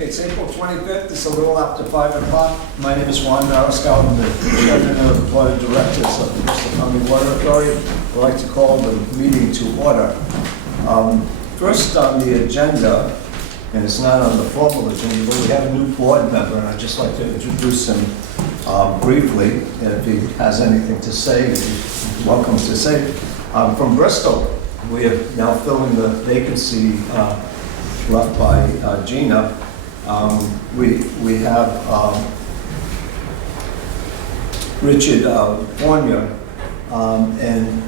Okay, it's April 25th, it's a little after 5 o'clock. My name is Juan Mariscal, I'm the chairman of the board of directors of the Bristol County Water Authority. I'd like to call the meeting to order. First on the agenda, and it's not on the formal agenda, but we have a new board member, and I'd just like to introduce him briefly, and if he has anything to say, he's welcome to say. From Bristol, we are now filling the vacancy left by Gina. We have Richard Fournier, and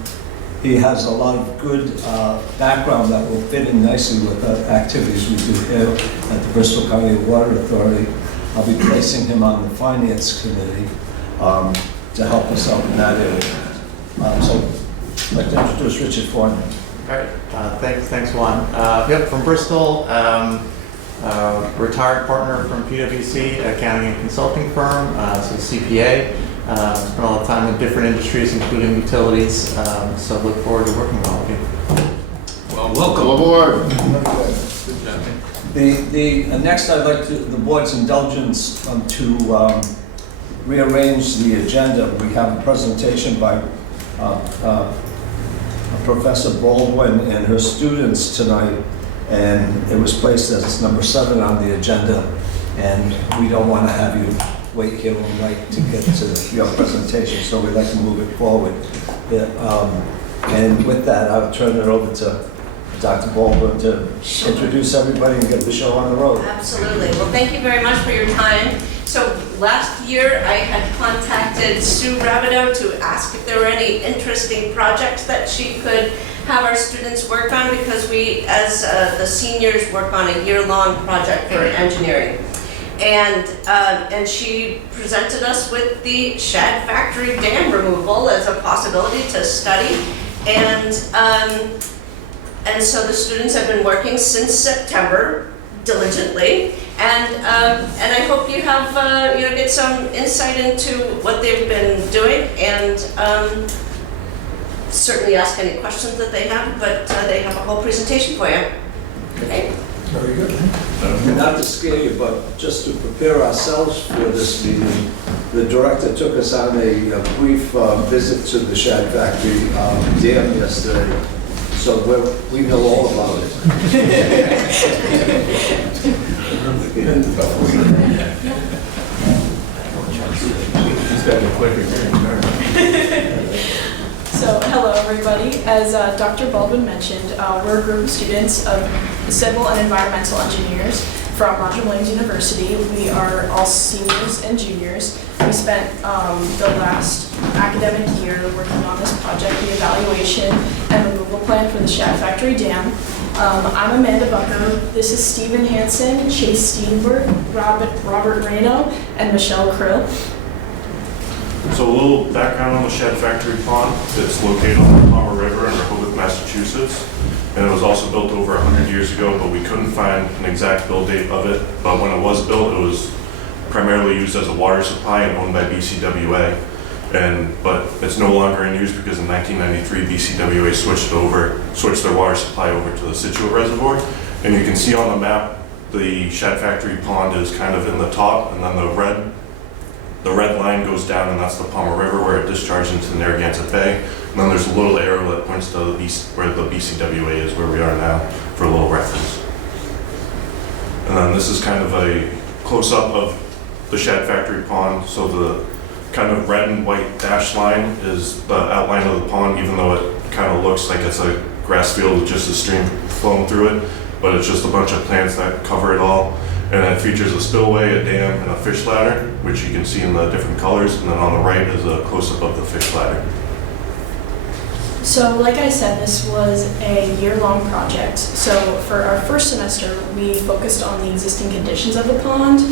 he has a lot of good background that will fit in nicely with the activities we do here at the Bristol County Water Authority. I'll be placing him on the Finance Committee to help us out in that area. So I'd like to introduce Richard Fournier. All right, thanks Juan. Yep, from Bristol, retired partner from PwC, accounting and consulting firm, so CPA. Spent a lot of time in different industries, including utilities, so look forward to working with all of you. Well, welcome aboard. Next I'd like the board's indulgence to rearrange the agenda. We have a presentation by Professor Baldwin and her students tonight, and it was placed as number 7 on the agenda, and we don't want to have you wait here all night to get to your presentation, so we'd like to move it forward. And with that, I'll turn it over to Dr. Baldwin to introduce everybody and get the show on the road. Absolutely. Well, thank you very much for your time. So last year I had contacted Sue Rabideau to ask if there were any interesting projects that she could have our students work on, because we, as the seniors, work on a year-long project for engineering. And she presented us with the Shad Factory dam removal as a possibility to study. And so the students have been working since September diligently, and I hope you have get some insight into what they've been doing, and certainly ask any questions that they have. But they have a whole presentation for you. Okay. Very good. And not to scare you, but just to prepare ourselves for this meeting, the director took us on a brief visit to the Shad Factory dam yesterday. So we know all about it. So hello everybody. As Dr. Baldwin mentioned, we're a group of students of civil and environmental engineers from Roger Williams University. We are all seniors and juniors. We spent the last academic year working on this project, the evaluation and removal plan for the Shad Factory Dam. I'm Amanda Bucker. This is Stephen Hansen, Chase Steenberg, Robert Reno, and Michelle Krill. So a little background on the Shad Factory Pond. It's located on the Palmer River in Rehoboth, Massachusetts. And it was also built over 100 years ago, but we couldn't find an exact build date of it. But when it was built, it was primarily used as a water supply and owned by BCWA. But it's no longer in use because in 1993, BCWA switched their water supply over to the Scituate Reservoir. And you can see on the map, the Shad Factory Pond is kind of in the top, and then the red line goes down, and that's the Palmer River where it discharges into Narragansett Bay. And then there's a little arrow that points to where the BCWA is, where we are now, for a little reference. And then this is kind of a close-up of the Shad Factory Pond. So the kind of red and white dashed line is the outline of the pond, even though it kind of looks like it's a grass field with just a stream flowing through it. But it's just a bunch of plants that cover it all. And it features a spillway, a dam, and a fish ladder, which you can see in the different colors. And then on the right is a close-up of the fish ladder. So like I said, this was a year-long project. So for our first semester, we focused on the existing conditions of the pond.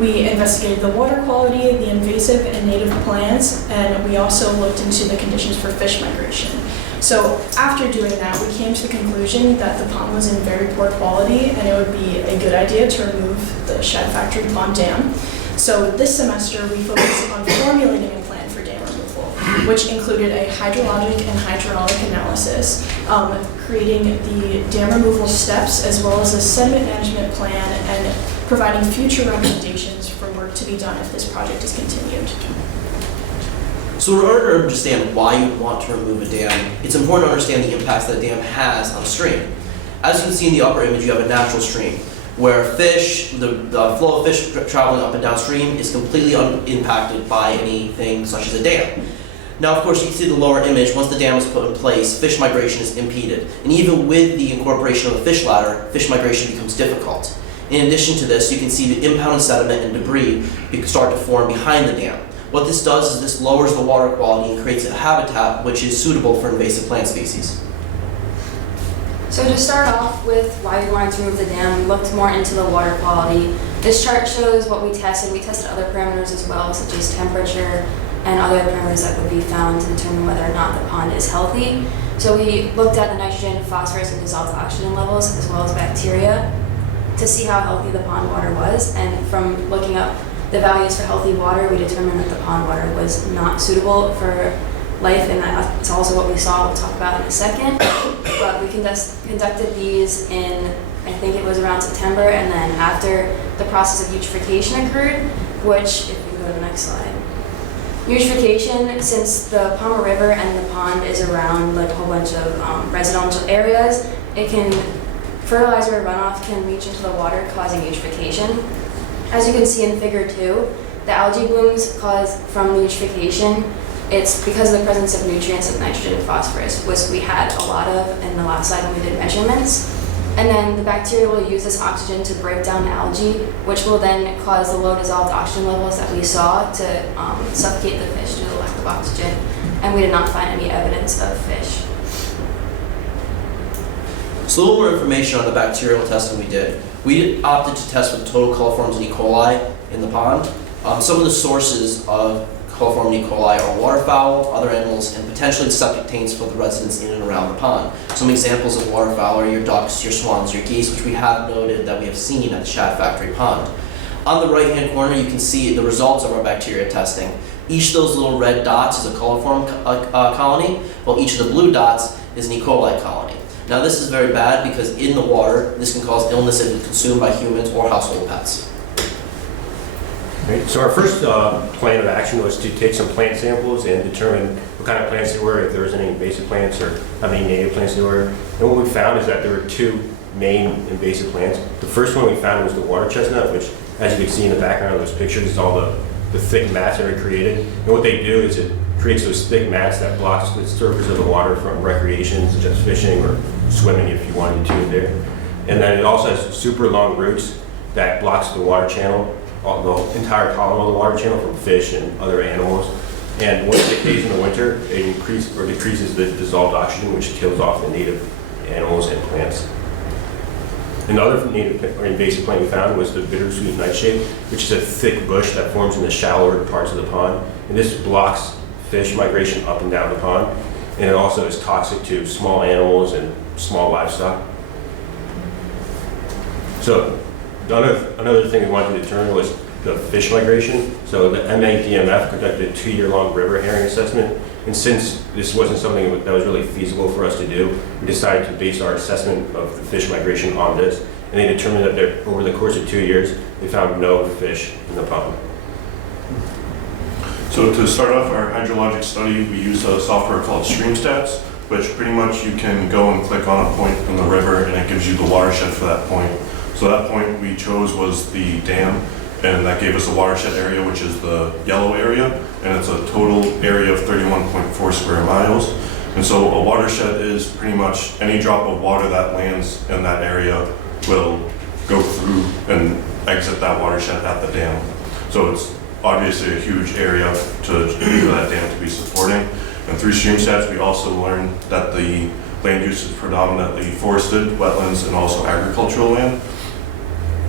We investigated the water quality, the invasive and native plants, and we also looked into the conditions for fish migration. So after doing that, we came to the conclusion that the pond was in very poor quality and it would be a good idea to remove the Shad Factory Pond Dam. So this semester, we focused on formulating a plan for dam removal, which included a hydrologic and hydraulic analysis, creating the dam removal steps, as well as a sediment management plan and providing future recommendations for work to be done if this project is continued. So in order to understand why you would want to remove a dam, it's important to understand the impacts that a dam has on a stream. As you can see in the upper image, you have a natural stream where fish, the flow of fish traveling up and downstream is completely unimpacted by anything such as a dam. Now, of course, you can see the lower image. Once the dam is put in place, fish migration is impeded. And even with the incorporation of a fish ladder, fish migration becomes difficult. In addition to this, you can see the impounded sediment and debris start to form behind the dam. What this does is this lowers the water quality and creates a habitat which is suitable for invasive plant species. So to start off with why we wanted to remove the dam, we looked more into the water quality. This chart shows what we tested. We tested other parameters as well, such as temperature and other parameters that would be found to determine whether or not the pond is healthy. So we looked at the nitrogen, phosphorus, and dissolved oxygen levels, as well as bacteria, to see how healthy the pond water was. And from looking up the values for healthy water, we determined that the pond water was not suitable for life, and that's also what we saw. We'll talk about in a second. But we conducted these in, I think it was around September, and then after the process of eutrophication occurred, which, if we go to the next slide. Eutrophication, since the Palmer River and the pond is around like a whole bunch of residential areas, it can, fertilizer runoff can reach into the water, causing eutrophication. As you can see in figure 2, the algae blooms caused from the eutrophication, it's because of the presence of nutrients of nitrogen and phosphorus, which we had a lot of in the last slide when we did measurements. And then the bacteria will use this oxygen to break down the algae, which will then cause the low dissolved oxygen levels that we saw to suffocate the fish due to the lack of oxygen. And we did not find any evidence of fish. So a little more information on the bacterial testing we did. We opted to test for the total coliforms and E. coli in the pond. Some of the sources of coliform and E. coli are waterfowl, other animals, and potentially septic tanks for the residents in and around the pond. Some examples of waterfowl are your ducks, your swans, your geese, which we have noted that we have seen at the Shad Factory Pond. On the right-hand corner, you can see the results of our bacteria testing. Each of those little red dots is a coliform colony, while each of the blue dots is an E. coli colony. Now this is very bad because in the water, this can cause illness if it's consumed by humans or household pets. Right. So our first plan of action was to take some plant samples and determine what kind of plants they were, if there was any invasive plants or how many native plants there were. And what we found is that there were two main invasive plants. The first one we found was the water chestnut, which, as you can see in the background of those pictures, is all the thick mats that are created. And what they do is it creates those thick mats that blocks the surface of the water from recreation, such as fishing or swimming if you wanted to there. And then it also has super long roots that blocks the water channel, the entire column of the water channel from fish and other animals. And when it decays in the winter, it decreases the dissolved oxygen, which kills off the native animals and plants. Another native or invasive plant we found was the bittersweet nightshade, which is a thick bush that forms in the shallower parts of the pond. And this blocks fish migration up and down the pond. And it also is toxic to small animals and small livestock. So another thing we wanted to determine was the fish migration. So the MADMF conducted a 2-year-long river herring assessment. And since this wasn't something that was really feasible for us to do, we decided to base our assessment of the fish migration on this. And they determined that over the course of 2 years, they found no fish in the pond. So to start off our hydrologic study, we used a software called StreamStats, which pretty much you can go and click on a point in the river and it gives you the watershed for that point. So that point we chose was the dam, and that gave us a watershed area, which is the yellow area, and it's a total area of 31.4 square miles. And so a watershed is pretty much any drop of water that lands in that area will go through and exit that watershed at the dam. So it's obviously a huge area for that dam to be supporting. And through StreamStats, we also learned that the land use is predominantly forested, wetlands, and also agricultural land.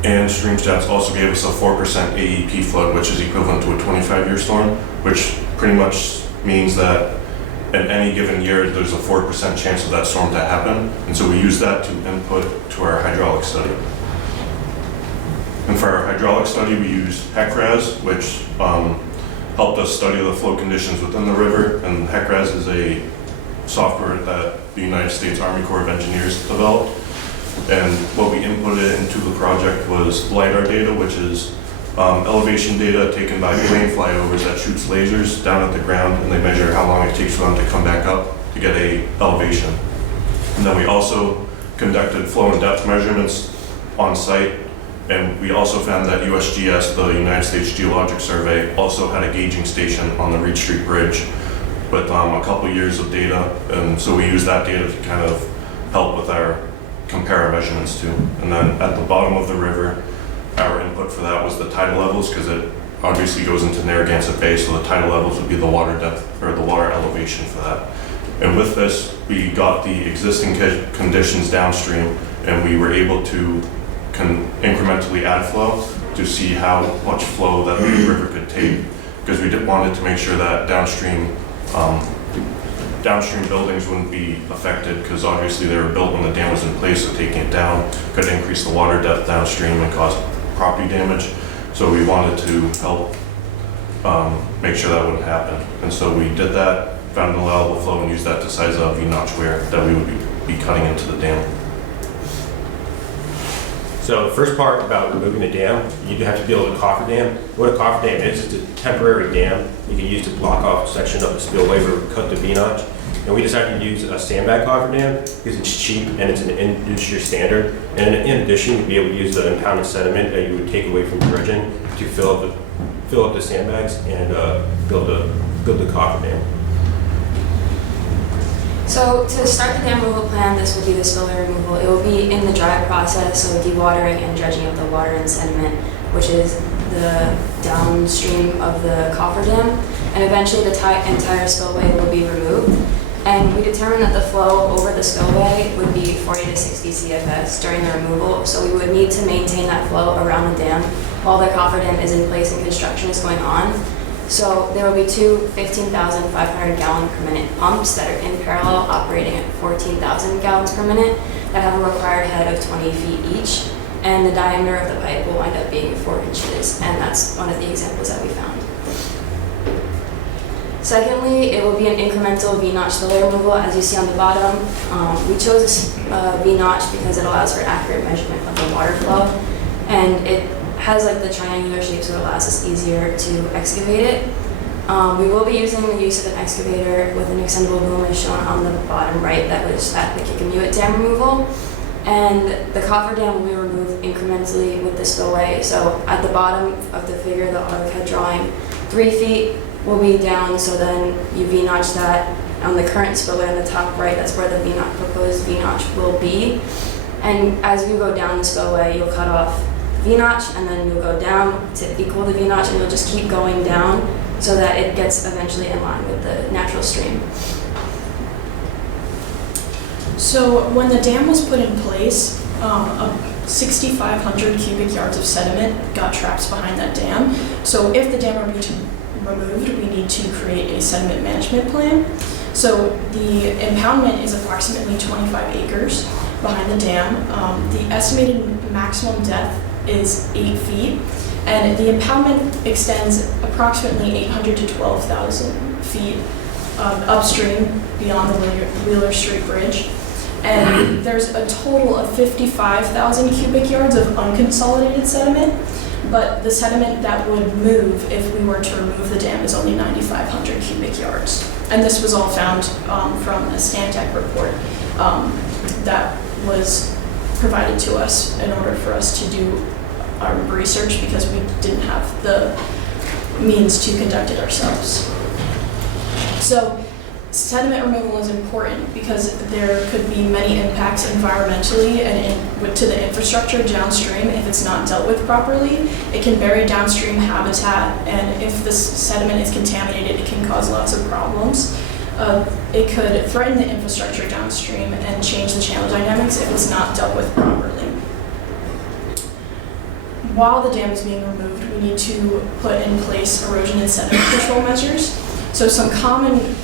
And StreamStats also gave us a 4% AEP flood, which is equivalent to a 25-year storm, which pretty much means that in any given year, there's a 4% chance of that storm to happen. And so we use that to input to our hydraulic study. And for our hydraulic study, we used HECRAS, which helped us study the flow conditions within the river. And HECRAS is a software that the United States Army Corps of Engineers developed. And what we inputted into the project was LiDAR data, which is elevation data taken by plane flyovers that shoots lasers down at the ground, and they measure how long it takes for them to come back up to get a elevation. And then we also conducted flow and depth measurements on site, and we also found that USGS, the United States Geologic Survey, also had a gauging station on the Reed Street Bridge with a couple years of data, and so we used that data to kind of help with our compare our measurements too. And then at the bottom of the river, our input for that was the tidal levels, because it obviously goes into Narragansett Bay, so the tidal levels would be the water depth or the water elevation for that. And with this, we got the existing conditions downstream, and we were able to incrementally add flow to see how much flow that the river could take, because we wanted to make sure that downstream buildings wouldn't be affected, because obviously they were built when the dam was in place, so taking it down could increase the water depth downstream and cause property damage. So we wanted to help make sure that wouldn't happen. And so we did that, found an allowable flow, and used that to size a V-notch weir that we would be cutting into the dam. So the first part about removing the dam, you have to build a cofferdam. What a cofferdam is, it's a temporary dam you can use to block off a section of the spillway or cut the V-notch. And we decided to use a sandbag cofferdam because it's cheap and it's an industry standard. And in addition, you'd be able to use the impounded sediment that you would take away from dredging to fill up the sandbags and build the cofferdam. So to start the dam removal plan, this will be the spillway removal. It will be in the dry process, so dewatering and dredging of the water and sediment, which is the downstream of the cofferdam, and eventually the entire spillway will be removed. And we determined that the flow over the spillway would be 40 to 60 CFS during the removal, so we would need to maintain that flow around the dam while the cofferdam is in place and construction is going on. So there will be two 15,500 gallon per minute pumps that are in parallel operating at 14,000 gallons per minute that have a required head of 20 feet each. And the diameter of the pipe will wind up being 4 inches, and that's one of the examples that we found. Secondly, it will be an incremental V-notch spillway removal, as you see on the bottom. We chose this V-notch because it allows for accurate measurement of the water flow, and it has like the triangular shape, so it allows us easier to excavate it. We will be using the use of an excavator with an extendable boom as shown on the bottom right that was at the Kickamuit Dam removal. And the cofferdam will be removed incrementally with the spillway. So at the bottom of the figure, the AutoCAD drawing, 3 feet will be down, so then you V-notch that. On the current spillway on the top right, that's where the proposed V-notch will be. And as you go down the spillway, you'll cut off V-notch, and then you'll go down to equal the V-notch, and you'll just keep going down so that it gets eventually in line with the natural stream. So when the dam was put in place, 6,500 cubic yards of sediment got trapped behind that dam. So if the dam were to be removed, we need to create a sediment management plan. So the impoundment is approximately 25 acres behind the dam. The estimated maximum depth is 8 feet, and the impoundment extends approximately 800 to 12,000 feet upstream beyond the Wheeler Street Bridge. And there's a total of 55,000 cubic yards of unconsolidated sediment, but the sediment that would move if we were to remove the dam is only 9,500 cubic yards. And this was all found from a Stantec report that was provided to us in order for us to do our research, because we didn't have the means to conduct it ourselves. So sediment removal is important because there could be many impacts environmentally and to the infrastructure downstream if it's not dealt with properly. It can bury downstream habitat, and if this sediment is contaminated, it can cause lots of problems. It could threaten the infrastructure downstream and change the channel dynamics if it's not dealt with properly. While the dam is being removed, we need to put in place erosion and sediment control measures. So some common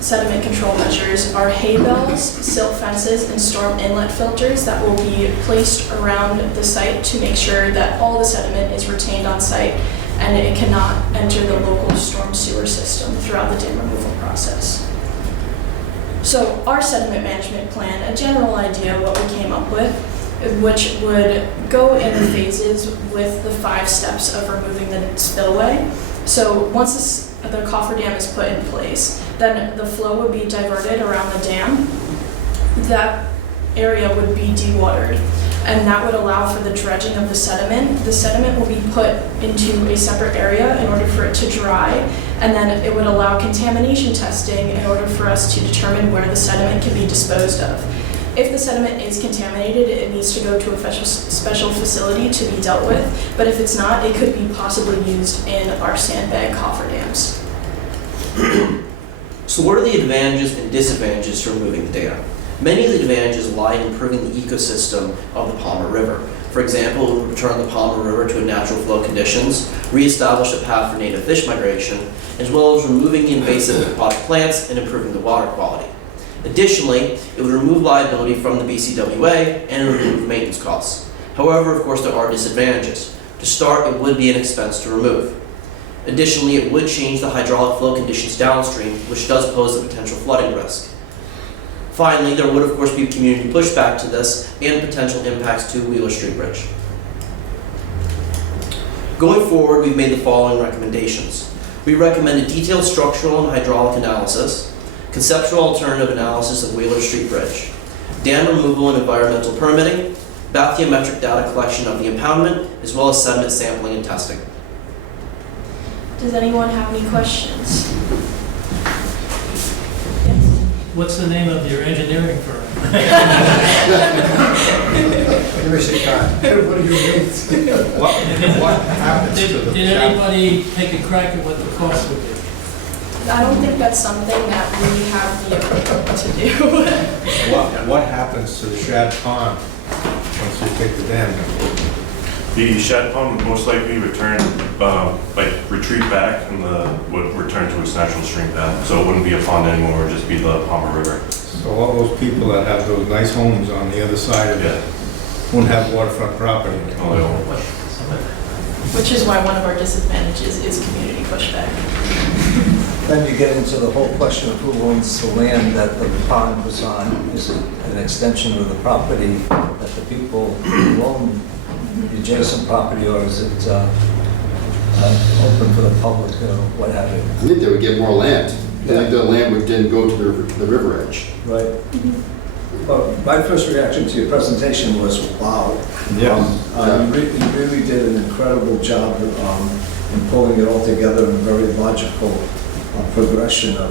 sediment control measures are hay bales, silt fences, and storm inlet filters that will be placed around the site to make sure that all the sediment is retained on site and it cannot enter the local storm sewer system throughout the dam removal process. So our sediment management plan, a general idea of what we came up with, which would go in phases with the 5 steps of removing the spillway. So once the cofferdam is put in place, then the flow would be diverted around the dam. That area would be dewatered, and that would allow for the dredging of the sediment. The sediment will be put into a separate area in order for it to dry, and then it would allow contamination testing in order for us to determine where the sediment can be disposed of. If the sediment is contaminated, it needs to go to a special facility to be dealt with, but if it's not, it could be possibly used in our sandbag cofferdams. So what are the advantages and disadvantages to removing the dam? Many of the advantages lie in improving the ecosystem of the Palmer River. For example, it would return the Palmer River to a natural flow conditions, reestablish a path for native fish migration, as well as removing the invasive aquatic plants and improving the water quality. Additionally, it would remove liability from the BCWA and remove maintenance costs. However, of course, there are disadvantages. To start, it would be an expense to remove. Additionally, it would change the hydraulic flow conditions downstream, which does pose a potential flooding risk. Finally, there would of course be community pushback to this and potential impacts to Wheeler Street Bridge. Going forward, we've made the following recommendations. We recommend a detailed structural and hydraulic analysis, conceptual alternative analysis of Wheeler Street Bridge, dam removal and environmental permitting, bathymetric data collection of the impoundment, as well as sediment sampling and testing. Does anyone have any questions? What's the name of your engineering firm? Give us a time. Everybody who needs. What happens to the Did anybody take a crack at what the cost would be? I don't think that's something that we have the equipment to do. What happens to the shad pond once you take the dam down? The shad pond would most likely return, retreat back and would return to its natural stream path. So it wouldn't be a pond anymore, it would just be the Palmer River. So all those people that have those nice homes on the other side of it won't have waterfront property. Oh, they won't. Which is why one of our disadvantages is community pushback. Then you get into the whole question of who owns the land that the pond was on. Is it an extension of the property that the people who own the adjacent property, or is it open for the public or what have you? I think they would get more land. I think the land would then go to the river edge. Right. Well, my first reaction to your presentation was, wow. Yes. You really did an incredible job in pulling it all together in a very logical progression of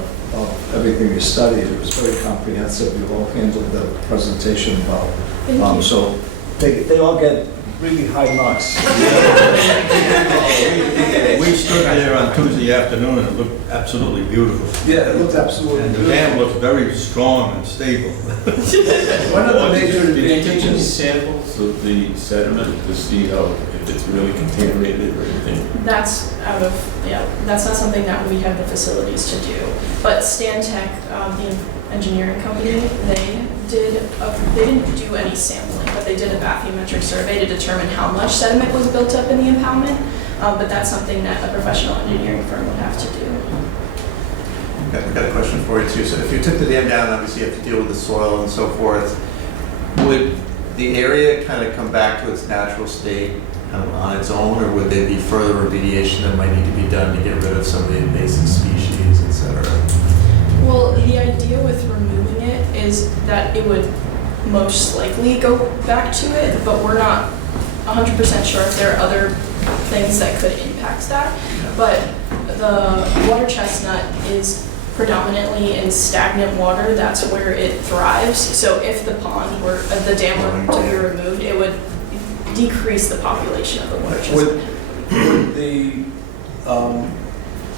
everything you studied. It was very comprehensive. You all handled the presentation well. Thank you. So they all get really high marks. We stood there on Tuesday afternoon and it looked absolutely beautiful. Yeah, it looked absolutely And the beautiful. dam looks very strong and stable. One of the major Did you take any advantages. samples of the sediment to see how, if it's really contaminated or anything? That's that's not something that we have the facilities to do. But Stantec, the engineering company, they didn't do any sampling, but they did a bathymetric survey to determine how much sediment was built up in the impoundment. But that's something that a professional engineering firm would have to do. I've got a question for you too. So if you took the dam down, obviously you have to deal with the soil and so forth. Would the area kind of come back to its natural state kind of on its own, or would there be further remediation that might need to be done to get rid of some of the invasive species, et cetera? Well, the idea with removing it is that it would most likely go back to it, but we're not 100% sure if there are other things that could impact that. But the water chestnut is predominantly in stagnant water. That's where it thrives. So if the dam were to be removed, it would decrease the population of the water chestnut. Would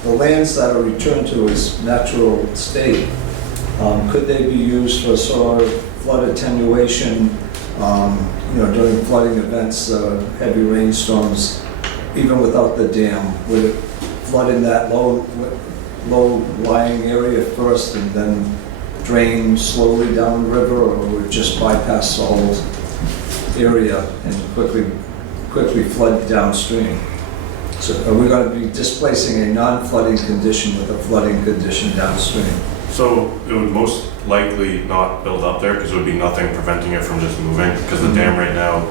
the lands that are returned to its natural state, could they be used for sort of flood attenuation, during flooding events, heavy rainstorms, even without the dam? Would it flood in that low-lying area first and then drain slowly down the river, or would it just bypass the whole area and quickly flood downstream? So are we going to be displacing a non-flooding condition with a flooding condition downstream? So it would most likely not build up there because there would be nothing preventing it from just moving because the dam right now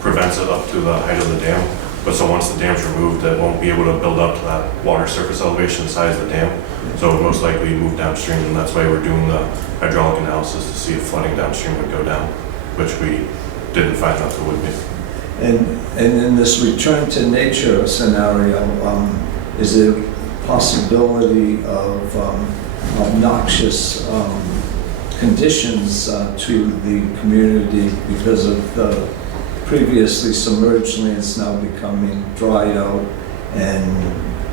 prevents it up to the height of the dam. But so once the dam's removed, it won't be able to build up to that water surface elevation size of the dam. So it would most likely move downstream, and that's why we're doing the hydraulic analysis to see if flooding downstream would go down, which we didn't find out there would be. And in this return to nature scenario, is there a possibility of obnoxious conditions to the community because of the previously submerged lands now becoming dried out and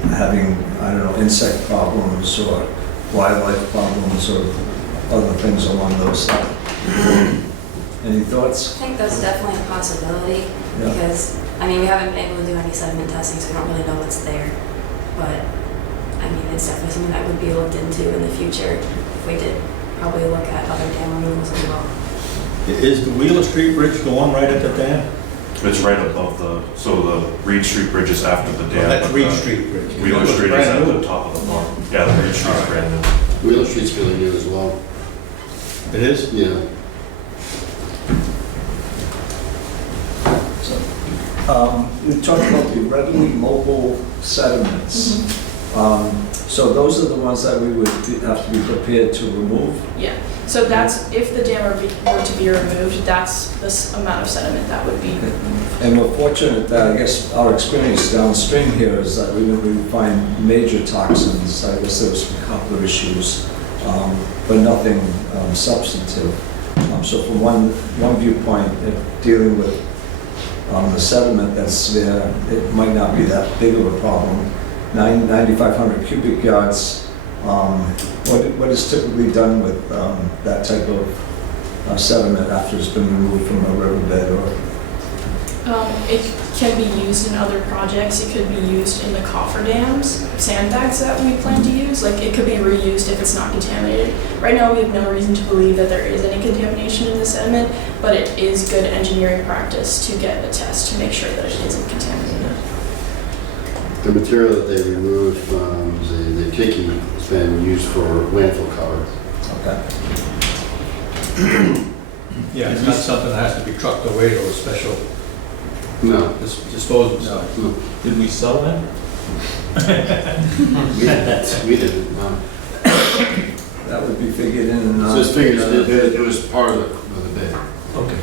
having, I don't know, insect problems or wildlife problems or other things along those lines? Any thoughts? I think that's definitely a possibility Yeah. because, I mean, we haven't been able to do any sediment testing, so we don't really know what's there. But, I mean, it's definitely something that would be looked into in the future if we did probably look at other dam removals as well. Is the Wheeler Street Bridge the one right at the dam? It's right above so the Reed Street Bridge is after the dam. That's but Reed the Street Bridge. Wheeler Street is Brand at new. the top of the pond. Yeah, the Reed Street is brand new. Wheeler Street's fairly new as well. It is? Yeah. We talked about the readily mobile sediments. So those are the ones that we would have to be prepared to remove? Yeah, so that's, if the dam were to be removed, that's this amount of sediment that would be removed. And we're fortunate that, I guess, our experience downstream here is that we didn't really find major toxins. I guess there was a couple of issues, but nothing substantive. So from one viewpoint, dealing with the sediment that's there, it might not be that big of a problem. 9,500 cubic yards, what is typically done with that type of sediment after it's been removed from a riverbed or? It can be used in other projects. It could be used in the cofferdams, sandbags that we plan to use. Like, it could be reused if it's not contaminated. Right now, we have no reason to believe that there is any contamination in the sediment, but it is good engineering practice to get a test to make sure that it isn't contaminated. The material that they removed from the Kiki has been used for landfill cover. Okay. Yeah, it's not something that has to be trucked away to a special No. disposal site. No. Did we sell them? We didn't, no. That would be figured in. So it's figured, it was part of the bid. Okay.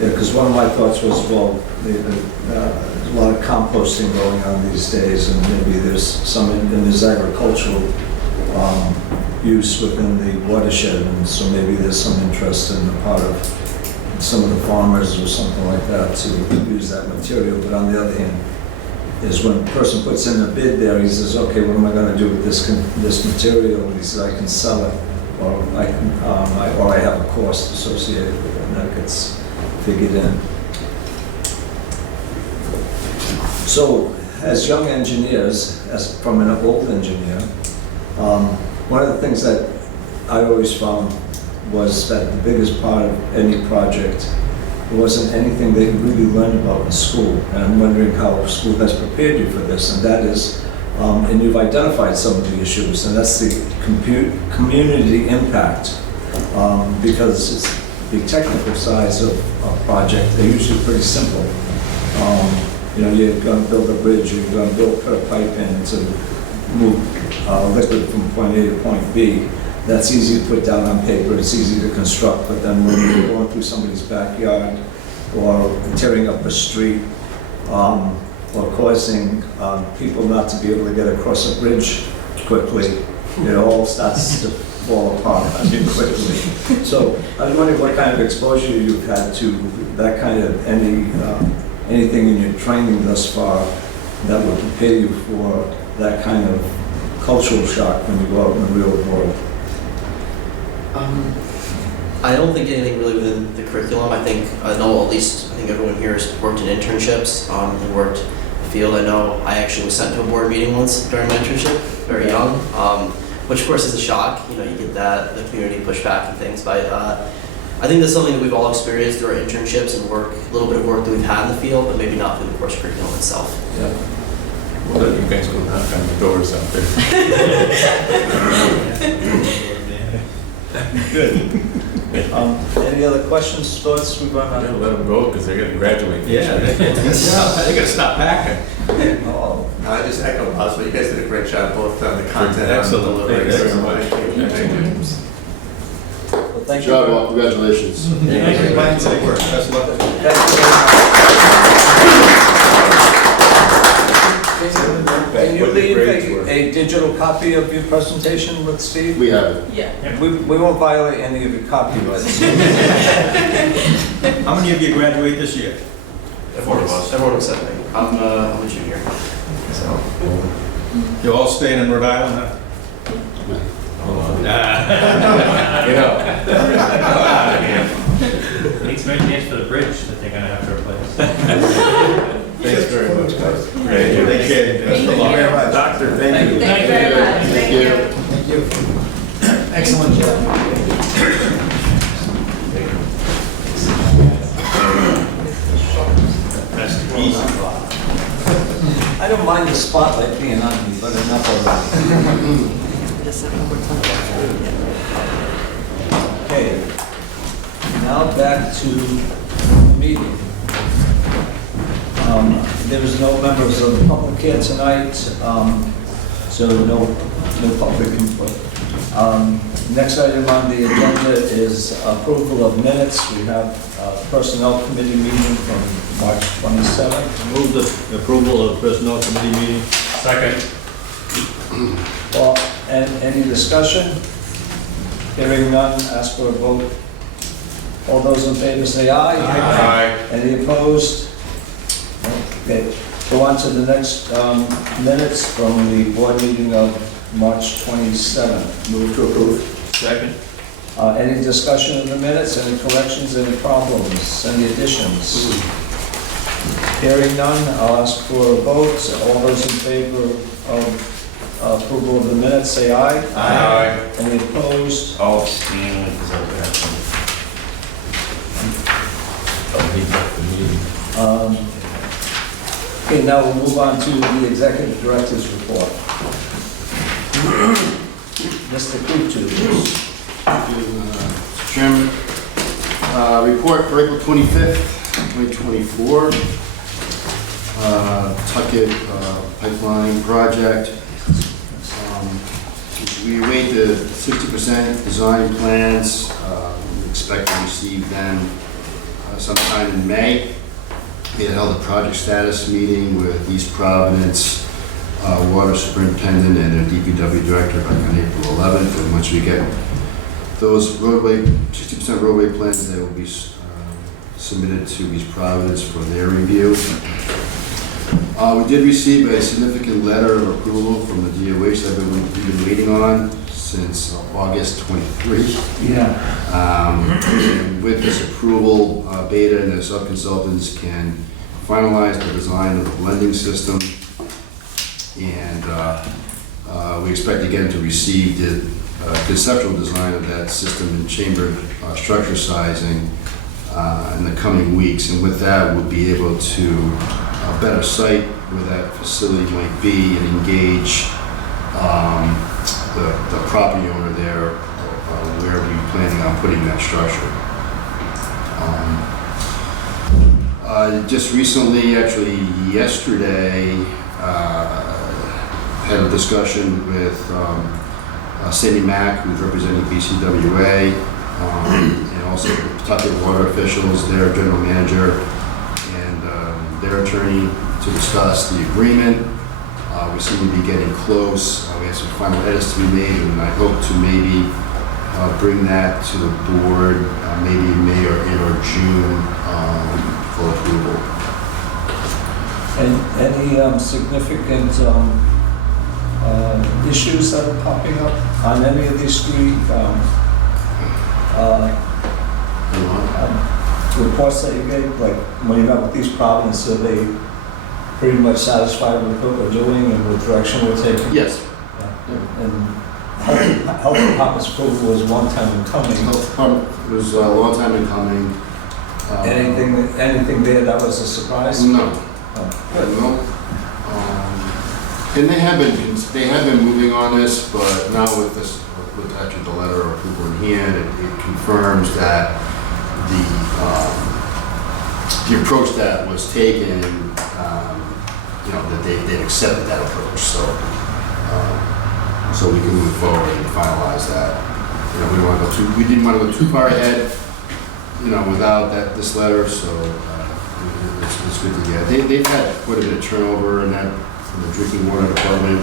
Yeah, because one of my thoughts was, well, there's a lot of composting going on these days, and maybe there's some, and there's agricultural use within the watershed, and so maybe there's some interest in the part of some of the farmers or something like that to use that material. But on the other hand, is when a person puts in a bid there, he says, okay, what am I going to do with this material? And he says, I can sell it, or I have a cost associated with it, and that gets figured in. So, as young engineers, as from an old engineer, one of the things that I always found was that the biggest part of any project wasn't anything that you really learned about in school. And I'm wondering how school has prepared you for this, and that is, and you've identified some of the issues, and that's the community impact, because it's the technical sides of a project. They're usually pretty simple. You're going to build a bridge, you're going to put a pipe in to move liquid from point A to point B. That's easy to put down on paper, it's easy to construct, but then when you're going through somebody's backyard or tearing up a street or causing people not to be able to get across a bridge quickly, it all starts to fall apart quickly. So I was wondering what kind of exposure you've had to that kind of anything in your training thus far that would prepare you for that kind of cultural shock when you go out in the real world. I don't think anything really within the curriculum. I think everyone here has worked in internships and worked in the field. I know I actually was sent to a board meeting once during my internship, very young, which of course is a shock. You get that, the community pushback and things, but I think that's something that we've all experienced through our internships and a little bit of work that we've had in the field, but maybe not through the course curriculum itself. Yeah. We'll let you guys go knock on the doors out there. Good. Any other questions, thoughts we run Yeah, on? let them go, because they're gonna graduate. Yeah, they gotta stop packing. Oh, No, I just echo Oswald, you guys did a great job, both on the content and Excellent. delivery. Thank you very much. Thank you. well, Good thank you. job, well, congratulations. Thank you. Thank you. Best luck. Thank you very much. Can you What the leave grades were. a digital copy of your presentation with Steve? We have it. Yeah. We won't violate any of your copyrights. How many of you graduate this year? Everyone except me. I'm a junior. So. You're all staying in Rhode Island, huh? Hold on. Get out. Makes no chance for the bridge that they're gonna have to replace. Thanks very much, guys. Take care. Best of luck. Very much. Doctor, thank you. Thank you very much. Thank you. Thank you. Excellent job. I don't mind the spotlight being on me, but enough of that. Okay, now back to the meeting. There is no members of the public here tonight, so no public input. Next item on the agenda is approval of minutes. We have a personnel committee meeting from March 27th. Move the approval of personnel committee meeting. Second. Well, and any discussion? Hearing none, ask for a vote. All those in favor say aye. Aye. Any opposed? Okay, go on to the next minutes from the board meeting of March 27th. Move to approve. Second. Any discussion of the minutes, any corrections, any problems, any additions? Hearing none, I'll ask for a vote. All those in favor of approval of the minutes, say aye. Aye. Any opposed? I'll abstain because I was absent. Okay, now we'll move on to the executive director's report. Mr. Kutu. Mr. Chairman, report for April 25th, 2024. Tuckett Pipeline Project. We await the 60% design plans. We expect to receive them sometime in May. We had held a project status meeting with East Providence Water Superintendent and their DPW Director back on April 11th. And once we get those 60% roadway plans, they will be submitted to East Providence for their review. We did receive a significant letter of approval from the DOH that we've been waiting on since August 23. Yeah. And with this approval, Beta and their sub-consultants can finalize the design of the blending system. And we expect again to receive the conceptual design of that system and chamber structure sizing in the coming weeks. And with that, we'll be able to better site where that facility might be and engage the property owner there where we're planning on putting that structure. Just recently, actually yesterday, had a discussion with Sandy Mack, who's representing BCWA, and also Tuckett Water officials, their general manager, and their attorney to discuss the agreement. We seem to be getting close. We have some final edits to be made, and I hope to maybe bring that to the board maybe in May or June for approval. And any significant issues that are popping up on any of these three reports that you gave? Like when you met with these provinces, are they pretty much satisfied with what we're doing and the direction we're taking? Yes. Yeah. And health department's approval was one time in coming. Health Department was a long time in coming. Anything there that was a surprise? No. Oh. No. And they have been moving on this, but now with this, with actually the letter of approval in hand, it confirms that the approach that was taken, you know, that they've accepted that approach, so we can move forward and finalize that. You know, we didn't want to go too far ahead, you know, without this letter, so it's good to get. They've had quite a bit of turnover in the drinking water department.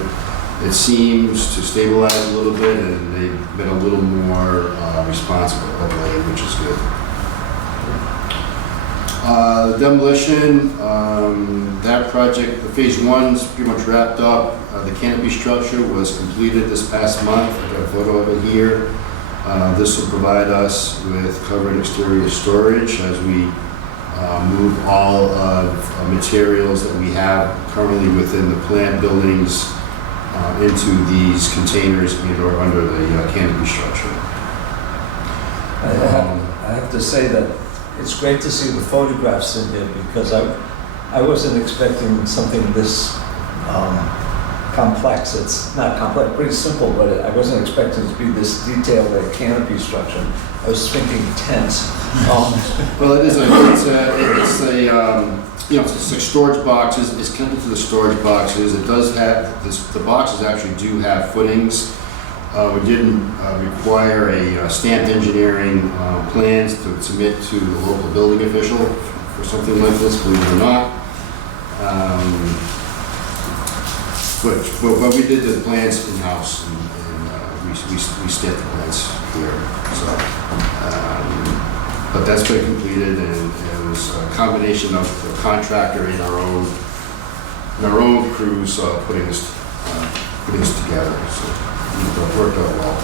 It seems to stabilize a little bit, and they've been a little more responsible of late, which is good. The demolition, that project, the phase 1's pretty much wrapped up. The canopy structure was completed this past month. I got a photo of it here. This will provide us with covered exterior storage as we move all of materials that we have currently within the plant buildings into these containers or under the canopy structure. I have to say that it's great to see the photographs in here because I wasn't expecting something this complex. It's not complex, pretty simple, but I wasn't expecting it to be this detailed, a canopy structure. I was thinking tent. Well, it's like storage boxes. It's connected to the storage boxes. It does have the boxes actually do have footings. We didn't require a stamped engineering plans to submit to the local building official for something like this, believe it or not. But we did the plans in-house, and we stamped the plans here. So, but that's been completed, and it was a combination of the contractor and our own crews putting this together. So it worked out well.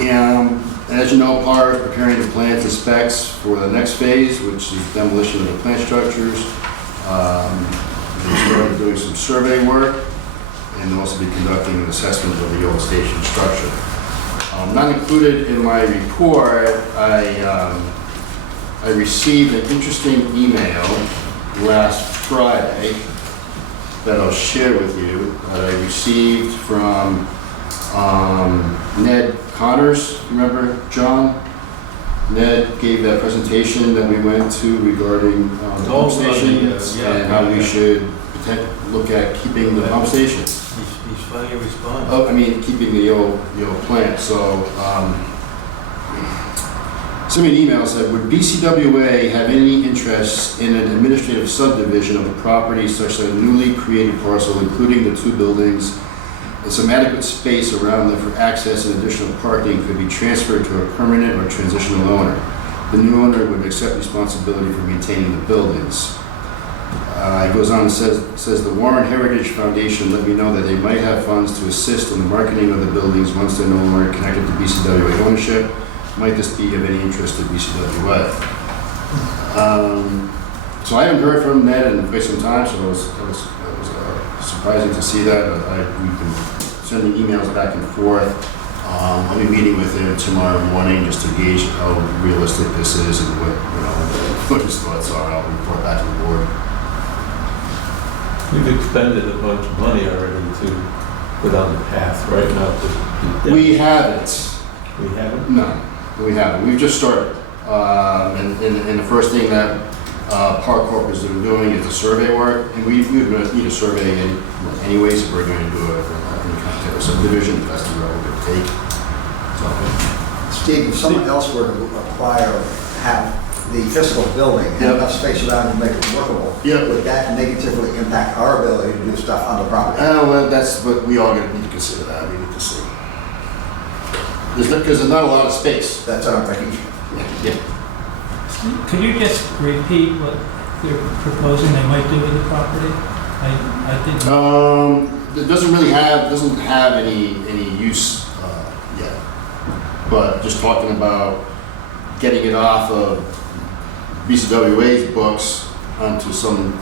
And as you know, PAR is preparing the plans and specs for the next phase, which is demolition of the plant structures. They started doing some survey work, and they'll also be conducting an assessment of the old station structure. Not included in my report, I received an interesting email last Friday that I'll share with you, that I received from Ned Connors. Remember John? Ned gave that presentation that we went to regarding the pump station and how we should look at keeping the pump station. He's finally responded. Oh, I mean, keeping the old plant. So, sent me an email said, would BCWA have any interest in an administrative subdivision of the property such that a newly created parcel, including the 2 buildings, and some adequate space around them for access and additional parking could be transferred to a permanent or transitional owner. The new owner would accept responsibility for maintaining the buildings. It goes on and says the Warren Heritage Foundation let me know that they might have funds to assist in the marketing of the buildings once they're no longer connected to BCWA ownership. Might this be of any interest to BCWA? So I haven't heard from Ned in quite some time, so it was surprising to see that. We've been sending emails back and forth. I'll be meeting with him tomorrow morning just to gauge how realistic this is and what his thoughts are. I'll report back to the board. We've expended a bunch of money already to put on the path right now. We haven't. We haven't? No, we haven't. We've just started. And the first thing that Park Corp is doing is the survey work, and we would need a survey anyways if we're going to do any kind of subdivision. That's the route we're going to take. So, Steve, if someone else were to have the physical building, have enough space around to make it workable, would that negatively impact our ability to do stuff on the property? Well, that's what we all need to consider. That we need to see. Because there's not a lot of space. That's what I'm thinking. Yeah. Could you just repeat what they're proposing they might do with the property? I didn't. It doesn't have any use yet. But just talking about getting it off of BCWA's books onto some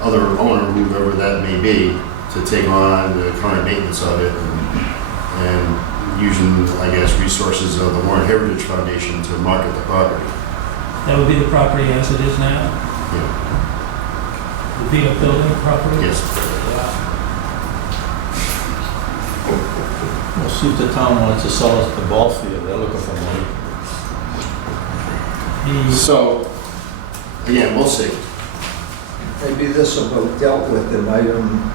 other owner, whoever that may be, to take on the current maintenance of it and using, I guess, resources of the Warren Heritage Foundation to market the property. That would be the property as it is now? Yeah. Would be a building property? Yes. Wow. We'll see if the town wants to sell us the ball field, they're looking for money. So, again, we'll see. Maybe this will be dealt with in item,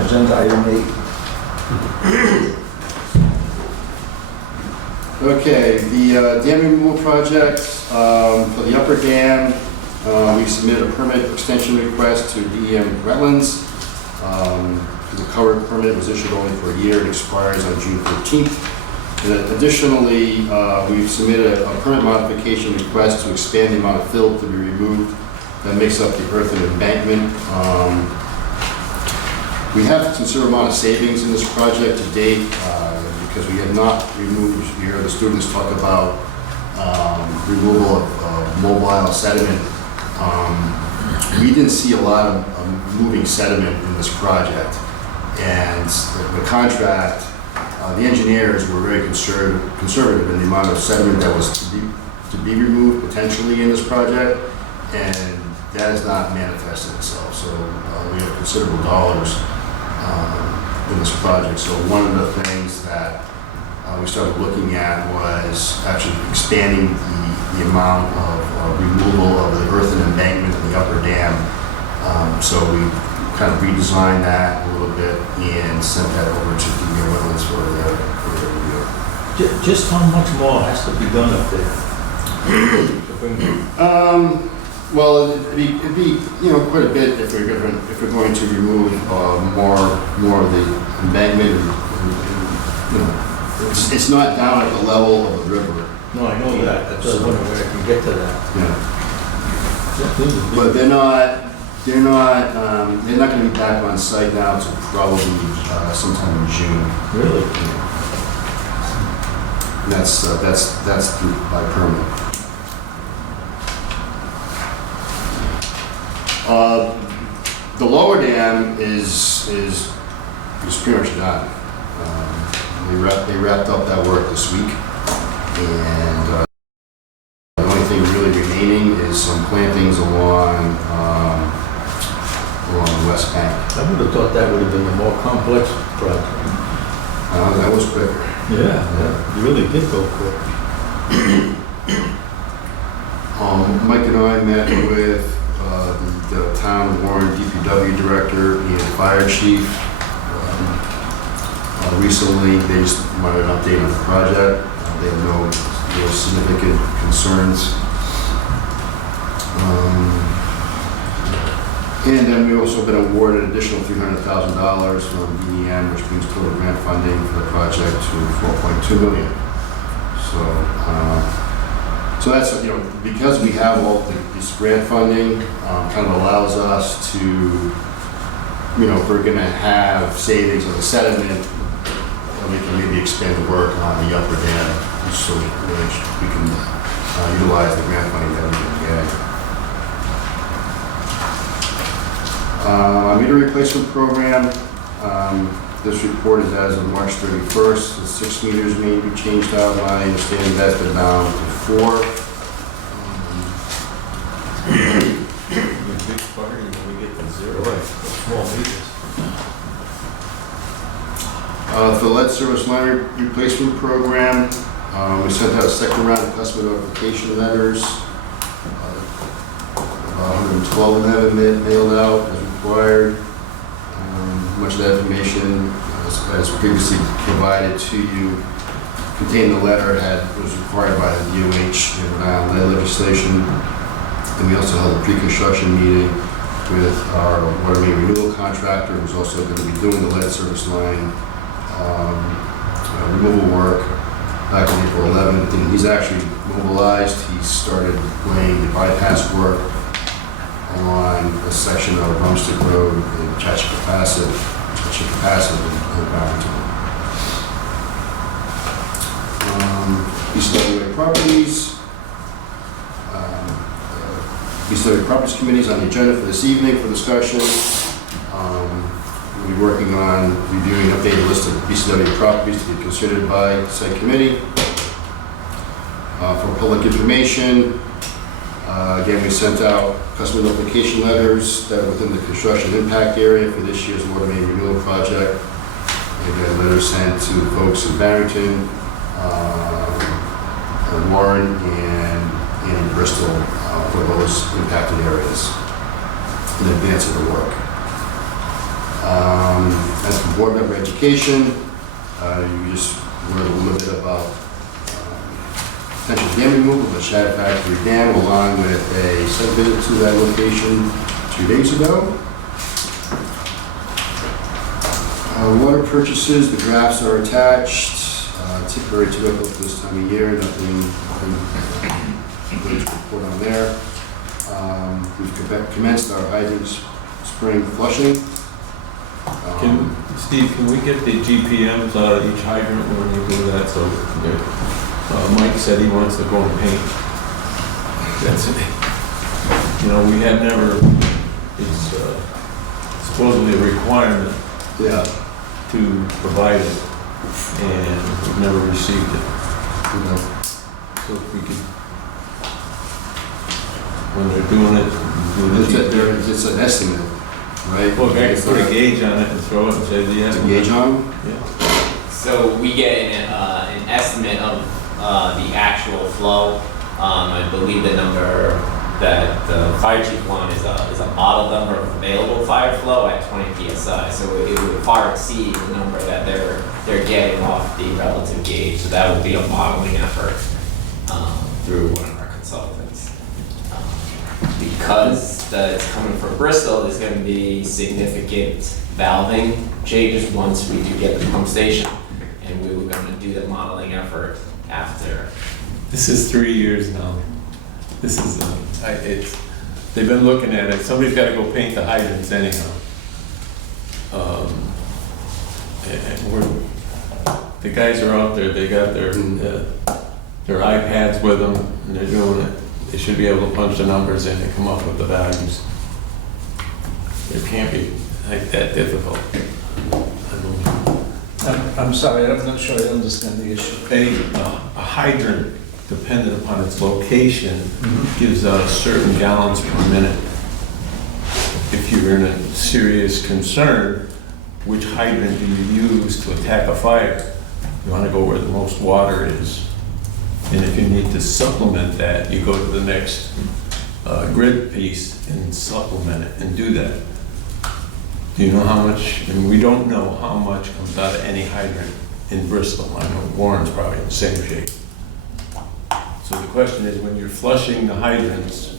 agenda item 8. Okay, the dam removal project for the upper dam, we submitted a permit extension request to DEM Wetlands. The current permit was issued only for a year and expires on June 13th. And then additionally, we've submitted a permit modification request to expand the amount of fill to be removed that makes up the earthen embankment. We have a considerable amount of savings in this project to date because we have not removed, you hear the students talk about removal of mobile sediment. We didn't see a lot of moving sediment in this project. And the contract, the engineers were very conservative in the amount of sediment that was to be removed potentially in this project, and that has not manifested itself. So we have considerable dollars in this project. So one of the things that we started looking at was actually expanding the amount of removal of the earthen embankment in the upper dam. So we kind of redesigned that a little bit and sent that over to the Wetlands for their review. Just how much more has to be done up there? Well, it'd be quite a bit if we're going to remove more of the embankment. It's not down at the level of the river. No, I know that. I just wondering where I can get to that. Yeah. But they're not going to be back on site now until probably sometime in June. Really? And that's through by permit. The lower dam is pretty much done. They wrapped up that work this week, and the only thing really remaining is some plantings along the west bank. I would have thought that would have been the more complex project. That was quicker. Yeah, you really did go quick. Mike and I met with the town of Warren DPW director and fire chief. Recently, they just wanted an update on the project. They have no real significant concerns. And then we've also been awarded an additional $300,000 from DEM, which brings total grant funding for the project to $4.2 million. So that's, because we have all this grant funding, kind of allows us to, if we're going to have savings on the sediment, we can maybe expand the work on the upper dam, so we can utilize the grant funding that we can get. Meter replacement program. This report is as of March 31st. The 6 meters may be changed out. My understanding that's been down to 4. A big party when we get to 0. Right, small meters. For the lead service line replacement program, we sent out a second round of customer notification letters. 112 of them have been mailed out as required. Much of that information, as previously provided to you, contained the letter was required by the DOH in Rhode Island lead legislation. And we also held a pre-construction meeting with our water main renewal contractor, who's also going to be doing the lead service line removal work back on April 11th. And he's actually mobilized. He started laying the bypass work on a section of Rumstick Road in Chachicapassett in Barrington. East WA Properties. East WA Properties Committee is on the agenda for this evening for discussion. We'll be working on reviewing an updated list of BCW properties to be considered by site committee. For public information, again, we sent out customer notification letters that are within the construction impact area for this year's water main renewal project. They got a letter sent to folks in Barrington, Warren, and Bristol for those impacted areas in advance of the work. As for board member education, you just learned a little bit about potential dam removal of the Shadow Factory Dam, along with a site visit to that location 2 days ago. Water purchases, the drafts are attached. It's very typical for this time of year, nothing good to report on there. We've commenced our hydrant spring flushing. Steve, can we get the GPMs out of each hydrant when you do that? So Mike said he wants to go and paint. That's it. You know, we have never, it's supposedly a requirement to provide it, and we've never received it. So if we could, when they're doing it, It's an estimate, right? well, guys put a gauge on it and throw it and say, yeah. It's a gauge on? Yeah. So we get an estimate of the actual flow. I believe the number that the fire chief wanted is a model number of available fire flow at 20 psi. So it would far exceed the number that they're getting off the relative gauge. So that would be a modeling effort through one of our consultants. Because it's coming from Bristol, there's going to be significant valving changes once we do get the pump station, and we were going to do the modeling effort after. This is 3 years now. This is, they've been looking at it. Somebody's got to go paint the hydrants anyhow. And the guys are out there, they got their iPads with them, and they're doing it. They should be able to punch the numbers in and come up with the values. It can't be like that difficult. I'm sorry, I'm not sure I understand the issue. A hydrant, dependent upon its location, gives out a certain gallons per minute. If you're in a serious concern, which hydrant do you use to attack a fire? You want to go where the most water is. And if you need to supplement that, you go to the next grid piece and supplement it and do that. Do you know how much, and we don't know how much comes out of any hydrant in Bristol. I know Warren's probably in the same shape. So the question is, when you're flushing the hydrants,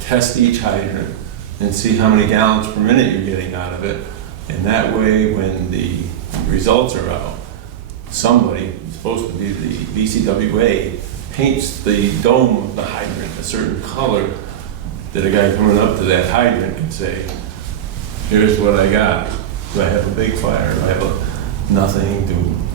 test each hydrant and see how many gallons per minute you're getting out of it. And that way, when the results are out, somebody, supposed to be the VCWA, paints the dome of the hydrant a certain color that a guy coming up to that hydrant can say, here's what I got. Do I have a big fire? Do I have nothing?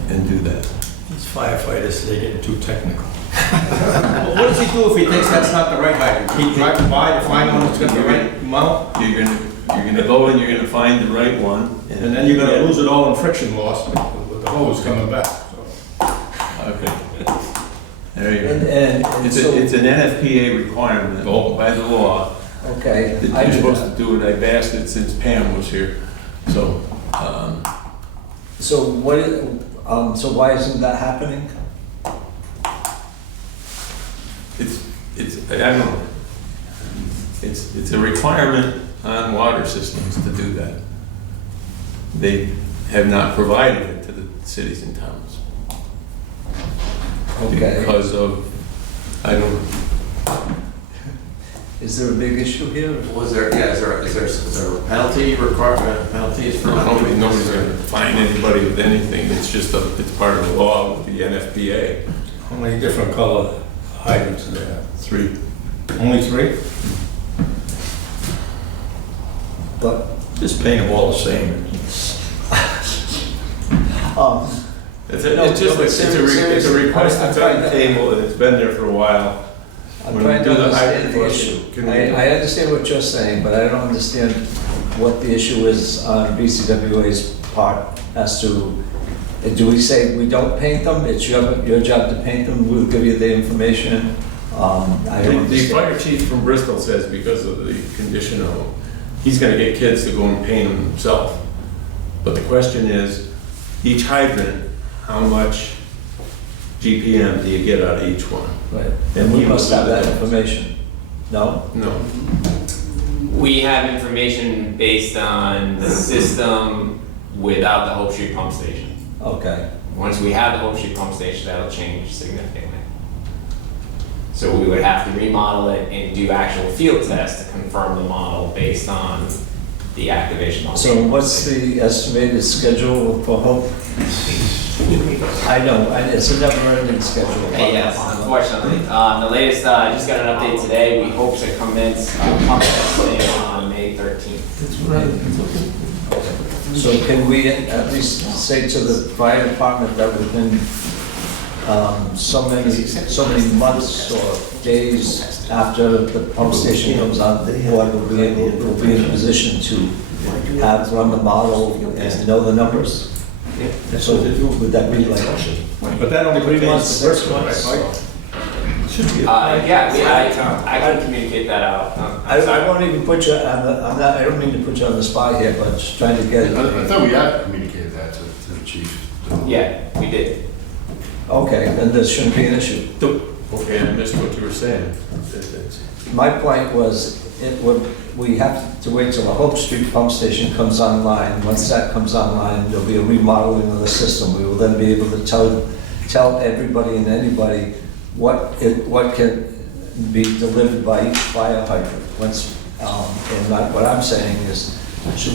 And do that. These firefighters, they get too technical. What does he do if he thinks that's not the right hydrant? Keep driving by to find one that's got the right amount? You're gonna go and you're gonna find the right one. And then you're gonna lose it all in friction loss with the hose coming back. Okay. There you go. And It's so, an NFPA requirement by the law. okay. That I you're did supposed that. to do it. I've asked it since Pam was here. So, So what, so why isn't that happening? I don't know. It's a requirement on water systems to do that. They have not provided it to the cities and towns. Okay. Because of, I don't know. Is there a big issue here? Is there a penalty requirement, penalties for not doing Nobody's this? going to fine anybody with anything. It's just it's part of the law with the NFPA. How many different color hydrants do they have? 3. Only 3? But, Just paint them all the same. It's a request that's on the table and it's been there for a while. I'm When trying we to do the understand hydrant the flushing, issue. can we- I understand what you're saying, but I don't understand what the issue is on BCWA's part as to, do we say we don't paint them? It's your job to paint them, we'll give you the information? I don't The understand. fire chief from Bristol says because of the condition of them, he's gonna get kids to go and paint them himself. But the question is, each hydrant, how much GPM do you get out of each one? Right, and we must have that information. No? No. We have information based on the system without the Hope Street pump station. Okay. Once we have the Hope Street pump station, that'll change significantly. So we would have to remodel it and do actual field tests to confirm the model based on the activation. on So what's the estimated schedule for Hope? I know, it's a never-ending schedule. Yes, unfortunately. The latest, I just got an update today. We hope to commence pump testing on May 13th. So can we at least say to the fire department that within so many months or days after the pump station comes on board, we'll be in a position to have run the model and know the numbers? So would that be like But that only 3 pertains months, to 6 Bristol, months? right? Yeah, I can communicate that out. I won't even put you on the, I don't mean to put you on the spot here, but just trying to get, I thought we had communicated that to the chief. Yeah, we did. okay, then there shouldn't be an issue. Okay, I missed what you were saying. My point was, we have to wait till the Hope Street pump station comes online. Once that comes online, there'll be a remodeling of the system. We will then be able to tell everybody and anybody what can be delivered by each fire hydrant. What I'm saying is,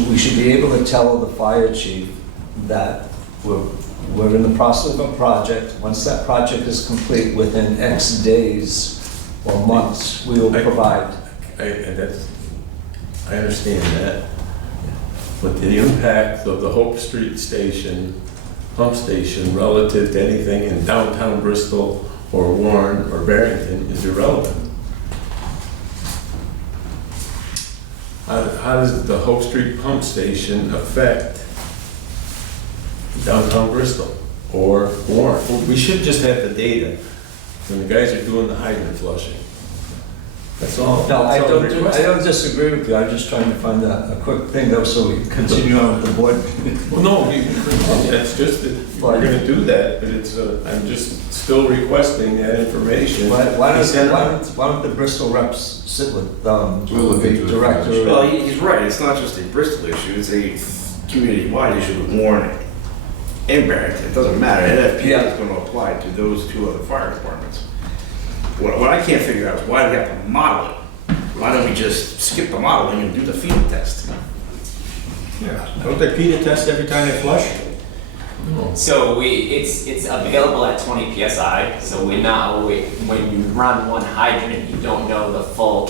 we should be able to tell the fire chief that we're in the process of a project. Once that project is complete, within X days or months, we will provide. I understand that, but the impact of the Hope Street station, pump station, relative to anything in downtown Bristol or Warren or Barrington is irrelevant. How does the Hope Street pump station affect downtown Bristol or Warren? Well, we should just have the data when the guys are doing the hydrant flushing. That's all. No, I that's all I'm don't requesting. disagree with you. I'm just trying to find a quick thing though, so we can continue on with the board. Well, no, that's just, we're gonna do that, but it's, I'm just still requesting that information. Why don't the Bristol reps sit with the director? Well, he's right, it's not just a Bristol issue, it's a community-wide issue with Warren and Barrington. It doesn't matter, NFPA is gonna apply to those two other fire departments. What I can't figure out is why do we have to model it? Why don't we just skip the modeling and do the field test? Yeah. Don't they Peter test every time they flush? So it's available at 20 psi. So when you run one hydrant, you don't know the full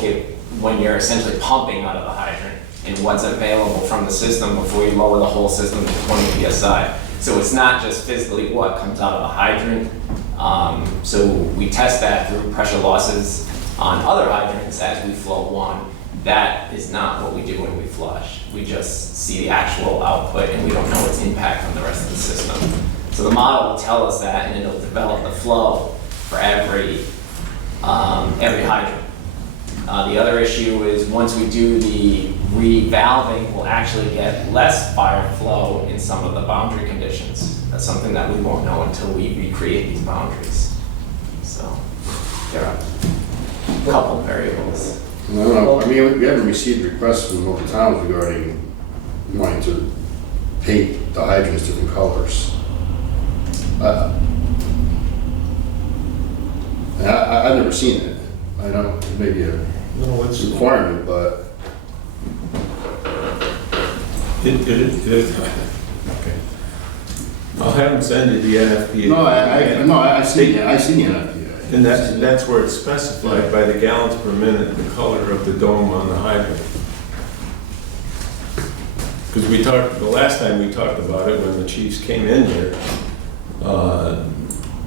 when you're essentially pumping out of the hydrant and what's available from the system before you lower the whole system to 20 psi. So it's not just physically what comes out of the hydrant. So we test that through pressure losses on other hydrants as we flow one. That is not what we do when we flush. We just see the actual output and we don't know its impact on the rest of the system. So the model will tell us that and it'll develop the flow for every hydrant. The other issue is once we do the revalving, we'll actually get less fire flow in some of the boundary conditions. That's something that we won't know until we recreate these boundaries. So there are a couple variables. No, I mean, we haven't received requests from local towns regarding wanting to paint the hydrants different colors. I've never seen it. I know it may be a requirement, but It is. Okay. I'll have them send it to the NFPA. I've seen the NFPA. And that's where it's specified by the gallons per minute, the color of the dome on the hydrant. Because the last time we talked about it, when the chiefs came in here,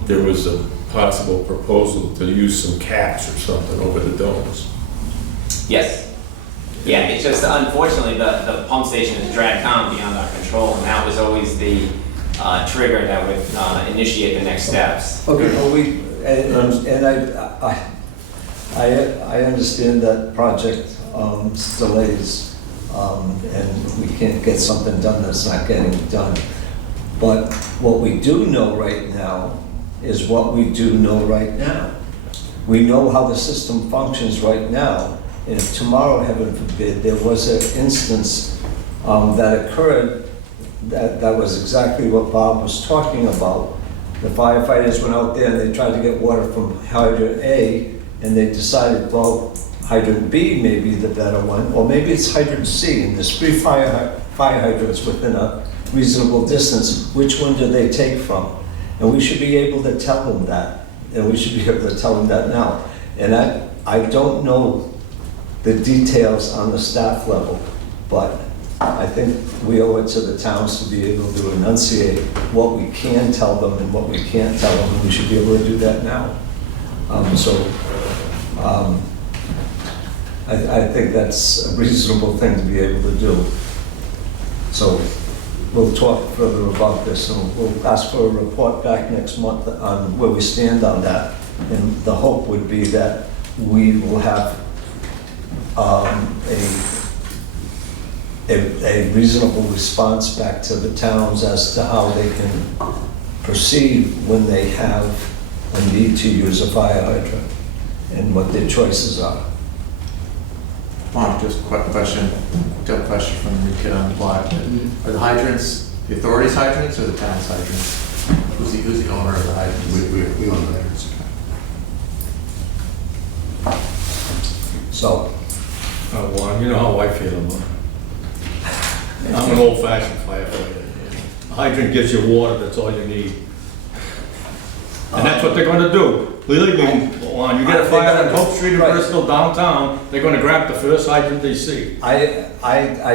there was a possible proposal to use some caps or something over the domes. Yes. Yeah, it's just unfortunately the pump station is dragged on beyond our control, and that was always the trigger that would initiate the next steps. Okay, well, I understand that project delays, and we can't get something done that's not getting done. But what we do know right now is what we do know right now. We know how the system functions right now. And if tomorrow, heaven forbid, there was an instance that occurred that was exactly what Bob was talking about. The firefighters went out there and they tried to get water from hydrant A, and they decided, well, hydrant B may be the better one, or maybe it's hydrant C, and there's 3 fire hydrants within a reasonable distance. Which one do they take from? And we should be able to tell them that, and we should be able to tell them that now. And I don't know the details on the staff level, but I think we owe it to the towns to be able to enunciate what we can tell them and what we can't tell them, and we should be able to do that now. I think that's a reasonable thing to be able to do. So we'll talk further about this, and we'll ask for a report back next month on where we stand on that. And the hope would be that we will have a reasonable response back to the towns as to how they can proceed when they have a need to use a fire hydrant and what their choices are. Mark, just a quick question. Got a question from the kid on the block. Are the hydrants the authority's hydrants or the town's hydrants? Who's the owner of the hydrants? We own the hydrants. So, Juan, you know how I feel about it. I'm an old-fashioned firefighter. A hydrant gives you water, that's all you need. And that's what they're gonna do. Believe me, Juan, you get a fire on Hope Street in Bristol downtown, they're gonna grab the first hydrant they see. I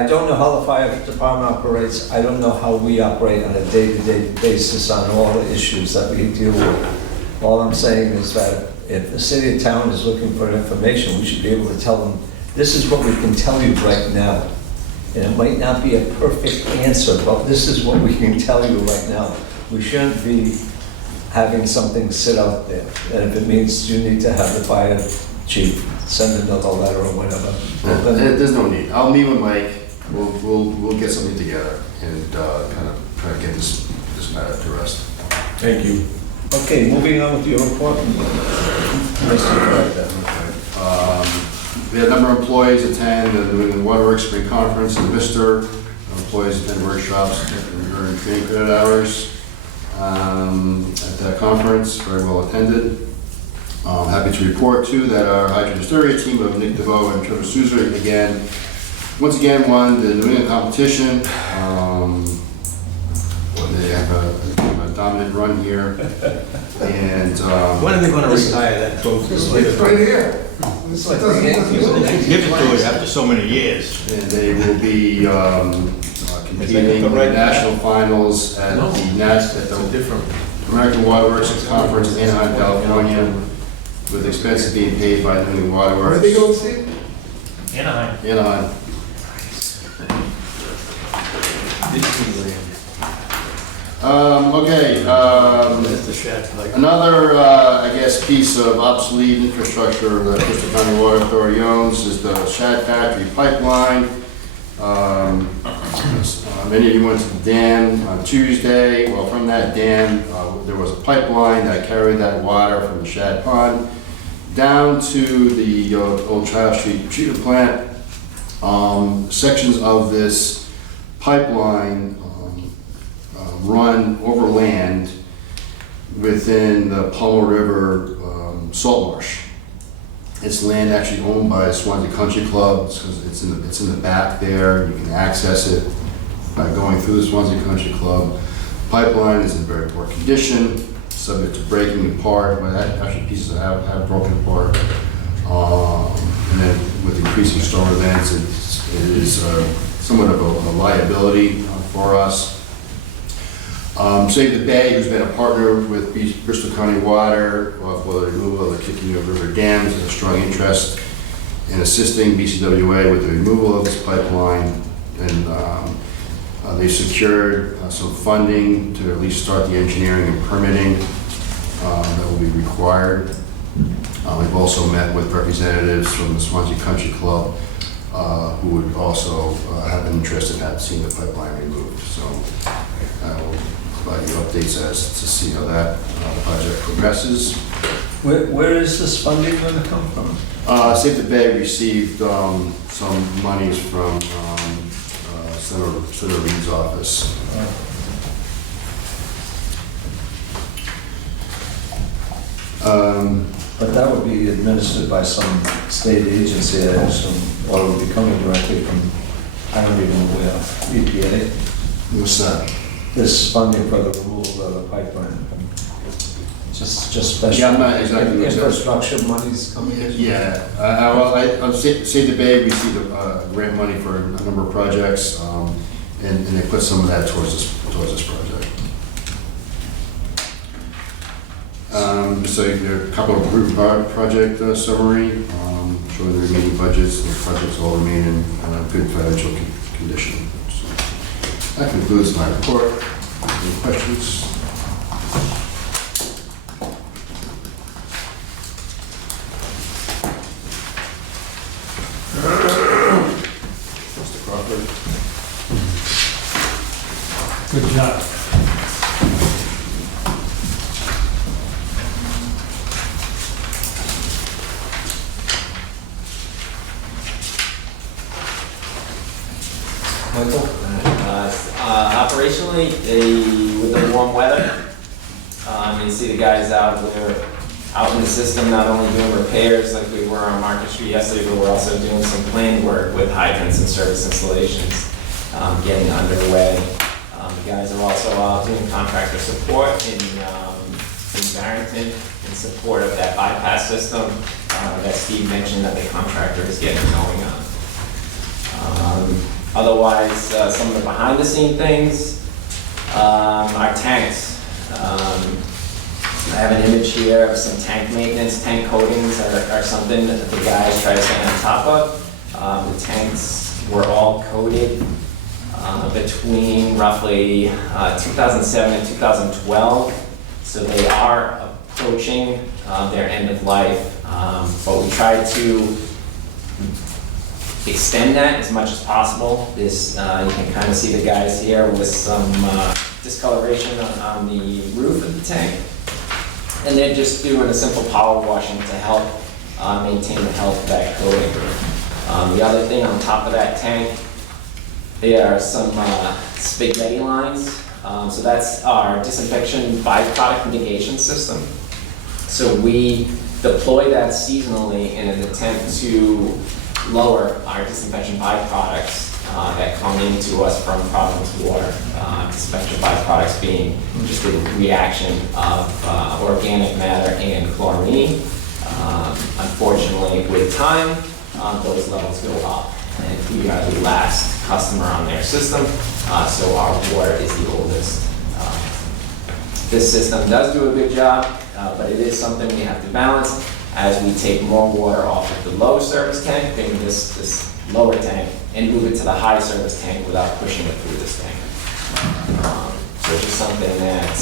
don't know how the fire department operates. I don't know how we operate on a day-to-day basis on all the issues that we deal with. All I'm saying is that if the city or town is looking for information, we should be able to tell them, this is what we can tell you right now. And it might not be a perfect answer, but this is what we can tell you right now. We shouldn't be having something sit out there. And if it means you need to have the fire chief send another letter or whatever. Well, then There's no need. I'll meet with Mike. We'll get something together and kind of try to get this matter to rest. Thank you. okay, moving on with your report. We had a number of employees attend the New England Waterworks Spring Conference in Worcester. Employees attend workshops and earn training credit hours at that conference, very well attended. Happy to report too that our hydrant hysteria team of Nick DeVoe and Trevor Souza once again won the New England competition. They have a dominant run here. And When are they gonna retire that trophy? It's right here. It's like the Yankees. Give it to you after so many years. And they will be competing in the national finals at the American Waterworks Conference in Anaheim, California, with expenses being paid by New England Waterworks. Where are they going, Steve? Anaheim. Anaheim. Another, I guess, piece of obsolete infrastructure that Bristol County Water Authority owns is the Shad Factory pipeline. Many of you went to the dam on Tuesday. Well, from that dam, there was a pipeline that carried that water from the Shad Pond down to the old Child Street treatment plant. Sections of this pipeline run overland within the Palmer River salt marsh. It's land actually owned by Swansea Country Club. It's in the back there. You can access it by going through the Swansea Country Club. Pipeline is in very poor condition, subject to breaking apart. Well, actually pieces have broken apart. And then with increasing storm events, it is somewhat of a liability for us. Save the Bay, who's been a partner with Bristol County Water for the removal of the Kicking River dams, has a strong interest in assisting BCWA with the removal of this pipeline. And they secured some funding to at least start the engineering and permitting that will be required. We've also met with representatives from the Swansea Country Club who would also have an interest in seeing the pipeline removed. So provide you updates as to see how that project progresses. Where is this funding going to come from? Save the Bay received some monies from Senator Reed's office. But that would be administered by some state agency, I assume, or it would be coming directly from, I don't even know where, EPA? What's that? This funding for the removal of the pipeline. Just special. Yeah, I'm not exactly what that- Infrastructure monies coming in? Yeah, well, Save the Bay received grant money for a number of projects, and they put some of that towards this project. So there are a couple of approved project summary, showing the remaining budgets. The projects all remain in good financial condition. So that concludes my report. Any questions? Mr. Crawford? Good job. Michael? Operationally, with the warm weather, you see the guys out in the system, not only doing repairs like we were on Market Street yesterday, but we're also doing some planned work with hydrants and service installations, getting underway. The guys are also out doing contractor support in Barrington in support of that bypass system that Steve mentioned that the contractor is getting going on. Otherwise, some of the behind the scene things, our tanks. I have an image here of some tank maintenance, tank coatings are something that the guys try to stay on top of. The tanks were all coated between roughly 2007 and 2012, so they are approaching their end of life, but we try to extend that as much as possible. This, you can kind of see the guys here with some discoloration on the roof of the tank. And they're just doing a simple power washing to help maintain the health of that coating. The other thing on top of that tank, there are some spaghetti lines. So that's our disinfection byproduct mitigation system. So we deploy that seasonally in an attempt to lower our disinfection byproducts that come into us from Providence water. Disinfection byproducts being just the reaction of organic matter and chlorine. Unfortunately, with time, those levels go up, and we are the last customer on their system, so our water is the oldest. This system does do a good job, but it is something we have to balance as we take more water off of the low service tank, taking this lower tank, and move it to the high service tank without pushing it through this tank. So it's just something that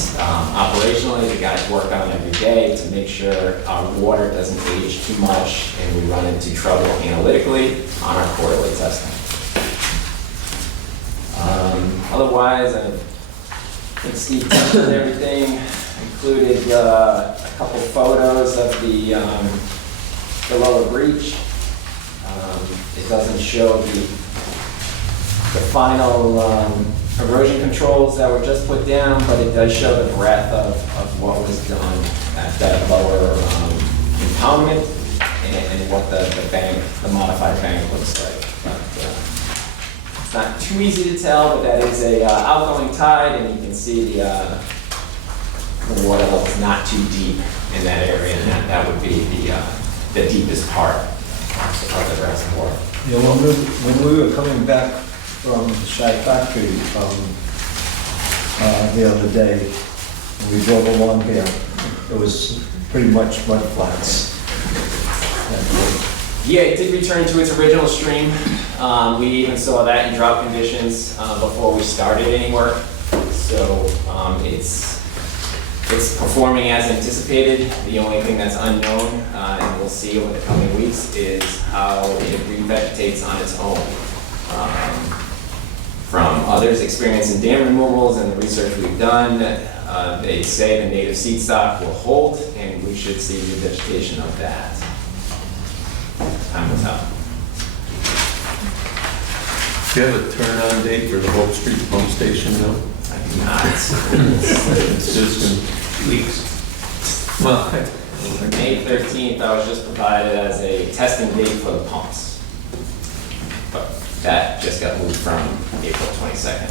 operationally the guys work on every day to make sure our water doesn't age too much and we run into trouble analytically on our quarterly testing. Otherwise, I think Steve touched on everything. Included a couple photos of the lower breach. It doesn't show the final erosion controls that were just put down, but it does show the breadth of what was done at that lower impoundment and what the bank, the modified bank looks like. But, it's not too easy to tell, but that is a outgoing tide, and you can see the water level is not too deep in that area, and that would be the deepest part of the reservoir. Yeah, when we were coming back from the Shag Factory the other day, when we drove along here, it was pretty much mud flats. Yeah, it did return to its original stream. We even saw that in drought conditions before we started any work. So it's performing as anticipated. The only thing that's unknown, and we'll see over the coming weeks, is how it revegetates on its own. From others' experience in dam removals and the research we've done, they say the native seed stock will hold, and we should see revegetation of that. Time will tell. Do you have a turn-on date for the Hope Street pump station though? I do not. It's just in 2 weeks. Well, May 13th, I was just provided as a testing date for the pumps. But that just got moved from April 22nd.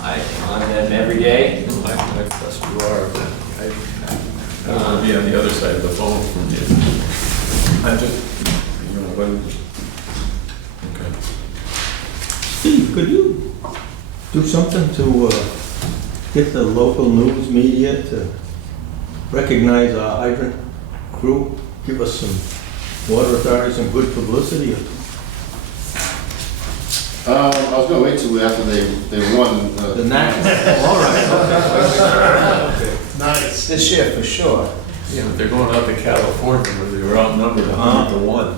I'm on them every day. I trust you are, but I don't want to be on the other side of the phone from you. I'm just, you know, when, okay. Steve, could you do something to get the local news media to recognize our hydrant crew? Give us some water authority, some good publicity? I was gonna wait till after they won. The national, all right, okay. Nice. This year, for sure. Yeah, but they're going out to California where they were outnumbered 100-1.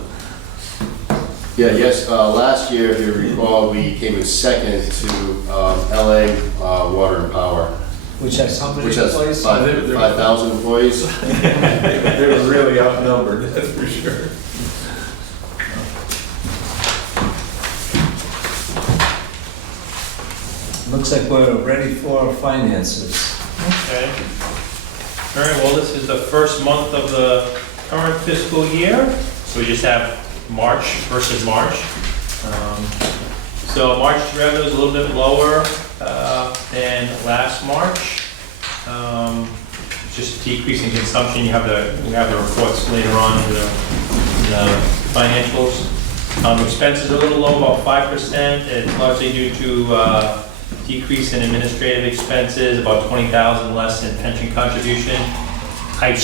Yeah, yes, last year, if you recall, we came in second to LA Water and Power, Which has how many which has employees? 5,000 employees. They were really outnumbered, that's for sure. Looks like we're ready for finances. Okay. All right, well, this is the first month of the current fiscal year, so we just have March versus March. So March revenue is a little bit lower than last March. Just decrease in consumption. You have the reports later on in the financials. Expenses are a little low, about 5%. It's largely due to decrease in administrative expenses, about 20,000 less in pension contribution. I've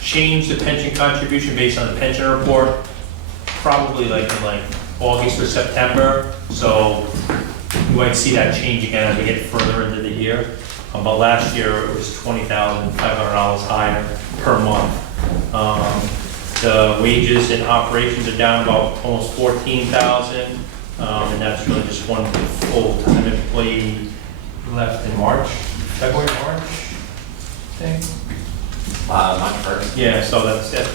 changed the pension contribution based on the pension report, probably like in August or September. So you might see that change again as we get further into the year. But last year it was $20,500 higher per month. The wages and operations are down about almost 14,000. And that's really just one full-time employee left in March, February, March, I think. March 1st. Yeah, so that's it.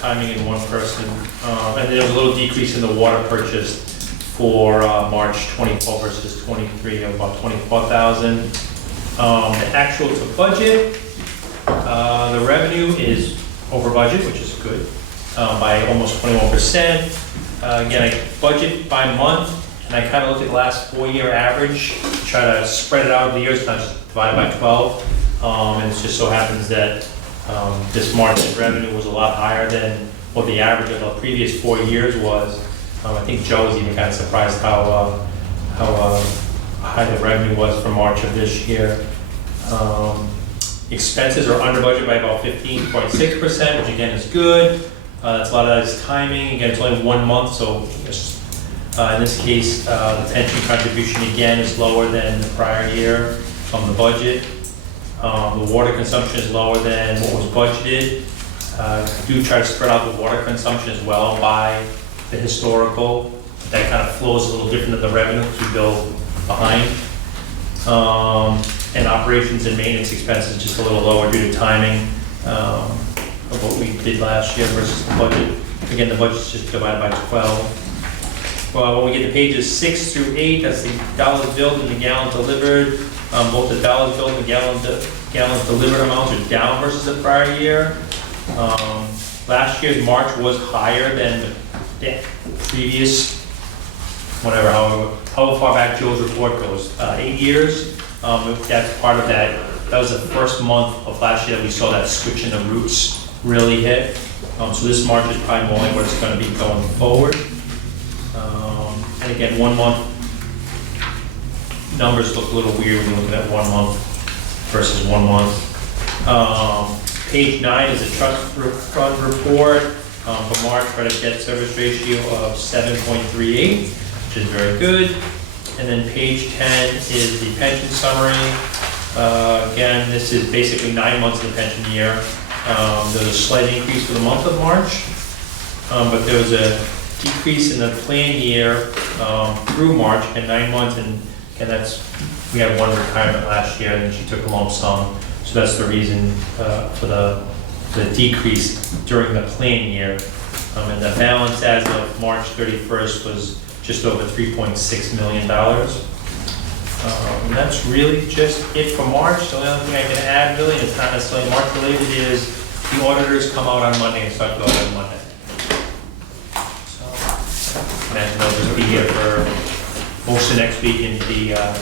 Timing in one person. And there was a little decrease in the water purchased for March 24 versus 23 of about 24,000. The actual to budget, the revenue is over budget, which is good, by almost 21%. Again, I budget by month, and I kind of look at the last 4-year average, try to spread it out over the years, not just divide by 12. And it just so happens that this March's revenue was a lot higher than what the average of the previous 4 years was. I think Joe was even kind of surprised how high the revenue was for March of this year. Expenses are under budget by about 15.6%, which again is good. That's a lot of that is timing. Again, it's only 1 month, so in this case, the pension contribution again is lower than the prior year from the budget. The water consumption is lower than what was budgeted. I do try to spread out the water consumption as well by the historical. That kind of flows a little different than the revenue because we bill behind. And operations and maintenance expenses just a little lower due to timing of what we did last year versus the budget. Again, the budget's just divided by 12. Well, when we get to pages 6 through 8, that's the dollars billed and the gallons delivered. Both the dollars billed and gallons delivered amounts are down versus the prior year. Last year's March was higher than the previous, however far back Joe's report goes, 8 years. That's part of that. That was the first month of last year that we saw that switch in the routes really hit. So this March is probably more like what it's going to be going forward. And again, 1 month numbers look a little weird when you look at 1 month versus 1 month. Page 9 is a trust fund report for March, credit debt service ratio of 7.38, which is very good. And then page 10 is the pension summary. Again, this is basically 9 months of the pension year. There's a slight increase for the month of March, but there was a decrease in the plan year through March and 9 months, and we had one retirement last year, and she took a lump sum, so that's the reason for the decrease during the plan year. And the balance as of March 31st was just over $3.6 million. And that's really just it for March. The only other thing I can add, really, and it's not necessarily March related, is the auditors come out on Monday and start to audit on Monday. So, imagine they'll just be here for most of next week and be out.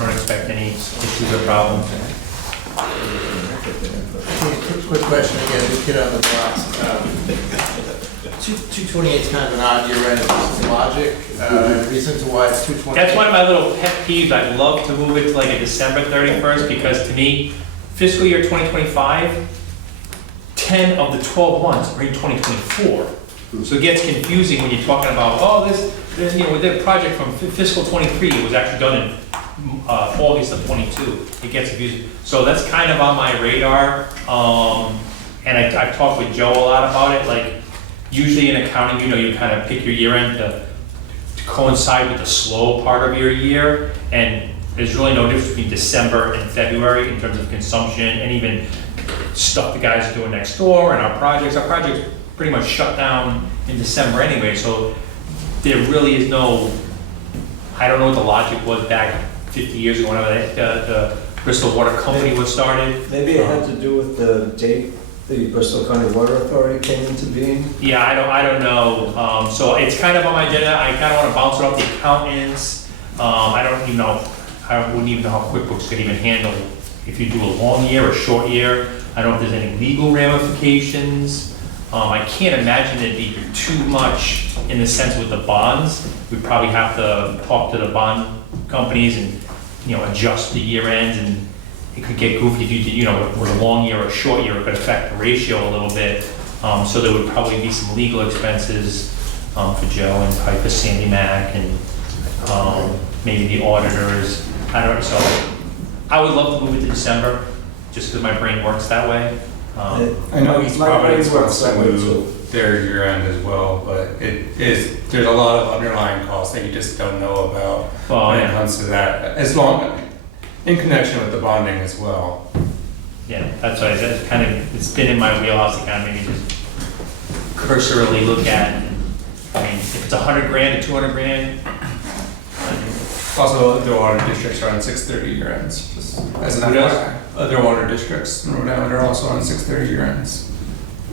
Don't expect any issues or problems. Quick question again, the kid on the box. 228 is kind of an odd year end. Is this logic? Reason to why it's 228? That's one of my little pet peeves. I'd love to move it to like a December 31st, because to me, fiscal year 2025, 10 of the 12 months are in 2024. So it gets confusing when you're talking about, oh, with the project from fiscal 23, it was actually done in August of 22. It gets confusing. So that's kind of on my radar. And I've talked with Joe a lot about it. Like, usually in accounting, you kind of pick your year end to coincide with the slow part of your year. And there's really no difference between December and February in terms of consumption and even stuff the guys are doing next door and our projects. Our projects pretty much shut down in December anyway. So there really is I don't know what the logic was back 50 years ago, whenever the Bristol Water Company was started. Maybe it had to do with the date the Bristol County Water Authority came into being? Yeah, I don't know. So it's kind of on my agenda. I kind of want to bounce it off the accountants. I wouldn't even know how QuickBooks could even handle if you do a long year or a short year. I don't know if there's any legal ramifications. I can't imagine it'd be too much in the sense with the bonds. We'd probably have to talk to the bond companies and adjust the year ends, and it could get goofy if you did, with a long year or a short year, it could affect the ratio a little bit. So there would probably be some legal expenses for Joe and probably for Sandy Mac and maybe the auditors. So I would love to move it to December, just because my brain works that way. I know East Providence wants to move their year end as well, but there's a lot of underlying costs that you just don't know about when it comes to that. In connection with the bonding as well. Yeah, that's why it's been in my wheelhouse to kind of maybe just cursorily look at. I mean, if it's $100 grand to $200 grand. Also, the water districts are on 6/30 year ends, just as an FYI. Other water districts in Rhode Island are also on 6/30 year ends.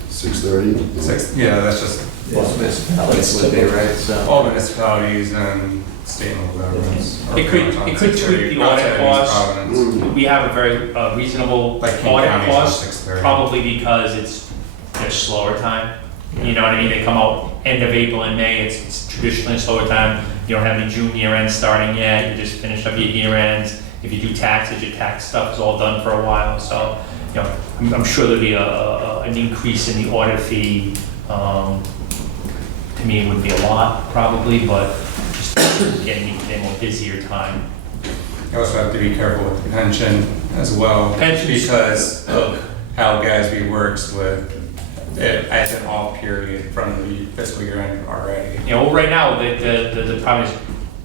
6:30? Yeah, that's just Most municipalities would be, right? So all municipalities and state and local governments. It could tweak the audit cost. We have a very reasonable Like King audit County's on cost, 6/30. probably because it's their slower time. You know what I mean? They come out end of April and May. It's traditionally a slower time. You don't have any June year ends starting yet. You just finished up your year ends. If you do taxes, your tax stuff is all done for a while. So, I'm sure there'll be an increase in the audit fee. To me, it wouldn't be a lot, probably, but just getting into a more busier time. You also have to be careful with the pension as well. Pensions. Because of how GASB works with it as an off period from the fiscal year end already. Well, right now, the problem is,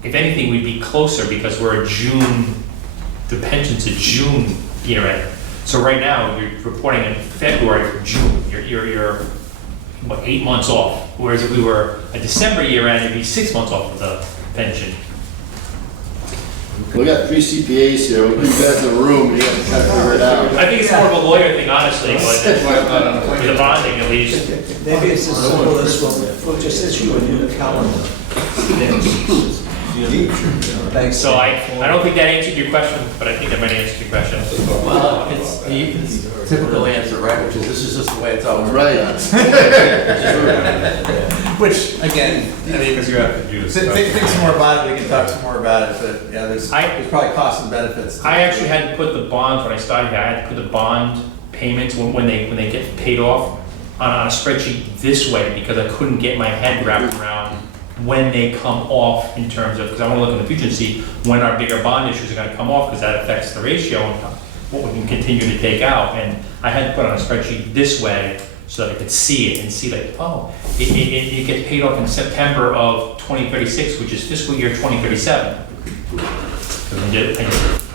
if anything, we'd be closer because we're a June, the pension's a June year end. So right now, you're reporting in February for June. You're 8 months off. Whereas if we were a December year end, it'd be 6 months off of the pension. We got 3 CPAs here, we'll put you guys in a room and you have to kind of figure it out. I think it's more of a lawyer thing, honestly, but for the bonding at least. Maybe it's as simple as we'll just issue a new calendar. Thanks. So I don't think that answered your question, but I think that might answer your question. well, it's the typical answer, right? Which is this is just the way it's always Right. Which again, I mean, Because you have to do this. think some more about it. We can talk some more about it. But yeah, there's probably costs and benefits. I actually had to put the bonds, when I started here, I had to put the bond payments when they get paid off on a spreadsheet this way, because I couldn't get my head wrapped around when they come off in terms of, because I want to look in the future and see when our bigger bond issues are going to come off, because that affects the ratio and what we can continue to take out. And I had to put on a spreadsheet this way so that I could see it and see like, oh, it gets paid off in September of 2036, which is fiscal year 2037. So I just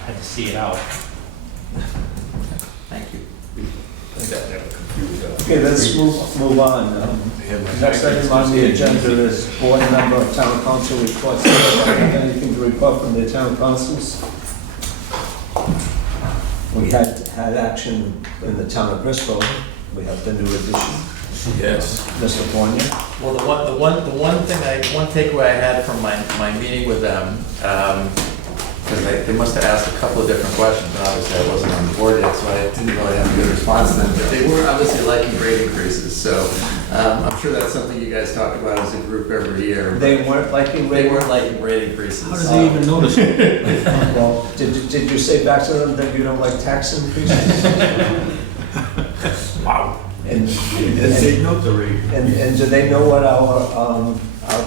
had to see it out. Thank you. Okay, let's move on. Next item on the agenda is board member of town council reports. Anything to report from the town councils? We had action in the town of Bristol. We have the new addition. Yes. Mr. Fournier. Well, the one takeaway I had from my meeting with them, because they must have asked a couple of different questions, and obviously I wasn't on the board yet, so I didn't really have a good response to them, but they were obviously liking grade increases, so I'm sure that's something you guys talk about as a group every year. They weren't liking They weren't liking grade increases. How did they even notice it? Well, did you say back to them that you don't like tax increases? Wow. And They know the rate. And do they know what our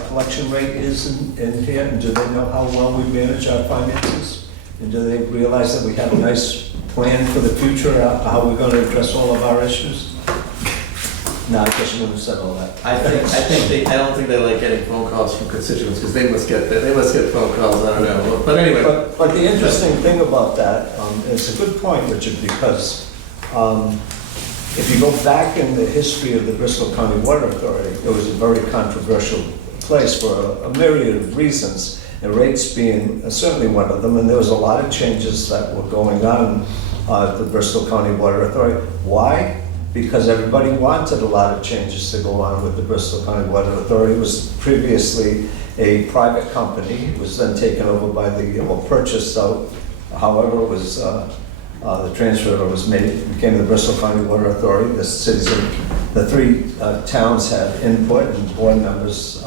collection rate is in here? And do they know how well we manage our finances? And do they realize that we have a nice plan for the future, how we're gonna address all of our issues? No, I guess you wouldn't have said all that. I don't think they like getting phone calls from constituents, because they must get phone calls, I don't know, but anyway. But the interesting thing about that, it's a good point, Richard, because if you go back in the history of the Bristol County Water Authority, it was a very controversial place for a myriad of reasons, and rates being certainly one of them, and there was a lot of changes that were going on at the Bristol County Water Authority. Why? Because everybody wanted a lot of changes to go on with the Bristol County Water Authority. It was previously a private company. It was then taken over by purchased out. However, it was the transfer was made, became the Bristol County Water Authority. The cities, the three towns had input and board members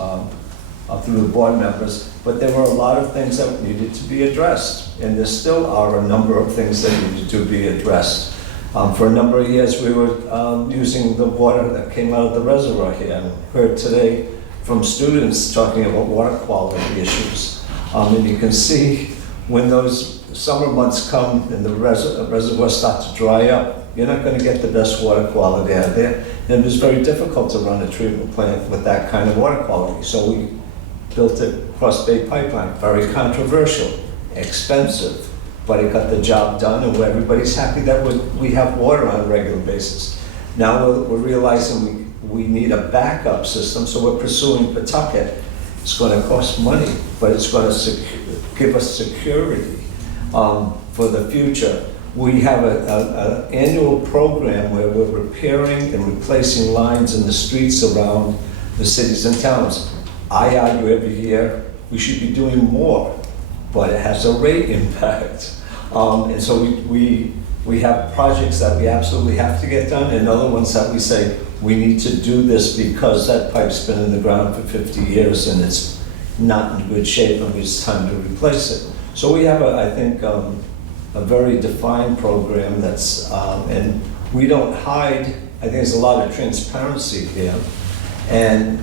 through the board members, but there were a lot of things that needed to be addressed, and there still are a number of things that needed to be addressed. For a number of years, we were using the water that came out of the reservoir here, and heard today from students talking about water quality issues. And you can see when those summer months come and the reservoir starts to dry up, you're not going to get the best water quality out there. And it was very difficult to run a treatment plant with that kind of water quality. So we built a cross-bay pipeline, very controversial, expensive, but it got the job done, and everybody's happy that we have water on a regular basis. Now we're realizing we need a backup system, so we're pursuing Pawtucket. It's going to cost money, but it's going to give us security for the future. We have an annual program where we're repairing and replacing lines in the streets around the cities and towns. I argue every year we should be doing more, but it has a rate impact. And so we have projects that we absolutely have to get done, and other ones that we say we need to do this because that pipe's been in the ground for 50 years and it's not in good shape and it's time to replace it. So we have, I think, a very defined program that's, and we don't hide. I think there's a lot of transparency here. And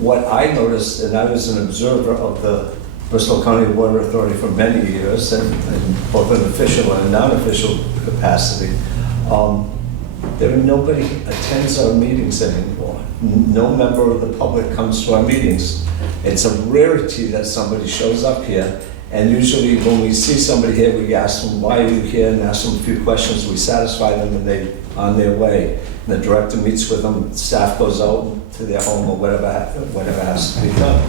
what I noticed, and I was an observer of the Bristol County Water Authority for many years, and both in official and non-official capacity, nobody attends our meetings anymore. No member of the public comes to our meetings. It's a rarity that somebody shows up here, and usually when we see somebody here, we ask them, why are you here, and ask them a few questions. We satisfy them, and they're on their way. And the director meets with them, staff goes out to their home, or whatever has to be done.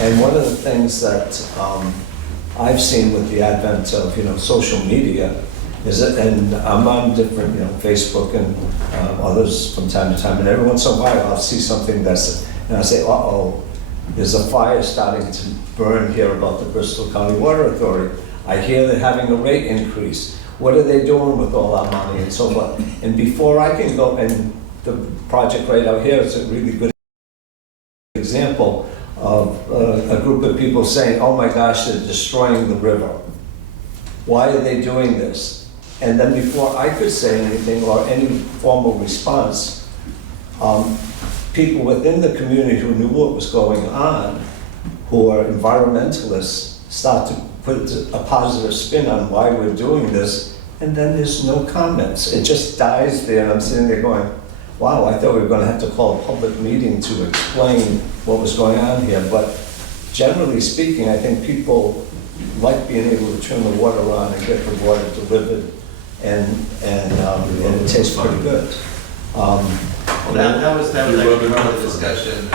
And one of the things that I've seen with the advent of social media is that, and I'm on different Facebook and others from time to time, and every once in a while I'll see something and I say, uh-oh, there's a fire starting to burn here about the Bristol County Water Authority. I hear they're having a rate increase. What are they doing with all our money and so forth? And before I can go, and the project right out here is a really good example of a group of people saying, oh my gosh, they're destroying the river. Why are they doing this? And then before I could say anything or any formal response, people within the community who knew what was going on, who are environmentalists, start to put a positive spin on why we're doing this, and then there's no comments. It just dies there, and I'm sitting there going, wow, I thought we were gonna have to call a public meeting to explain what was going on here, but generally speaking, I think people like being able to turn the water on and get the water delivered, and it tastes pretty good. Well, that was actually part of the discussion.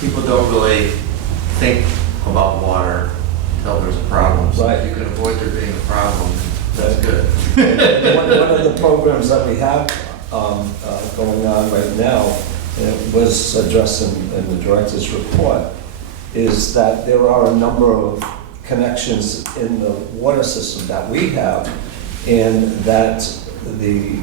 People don't really think about water until there's a problem. So if you can avoid there being a problem, that's good. One of the programs that we have going on right now, and it was addressed in the director's report, is that there are a number of connections in the water system that we have, and that the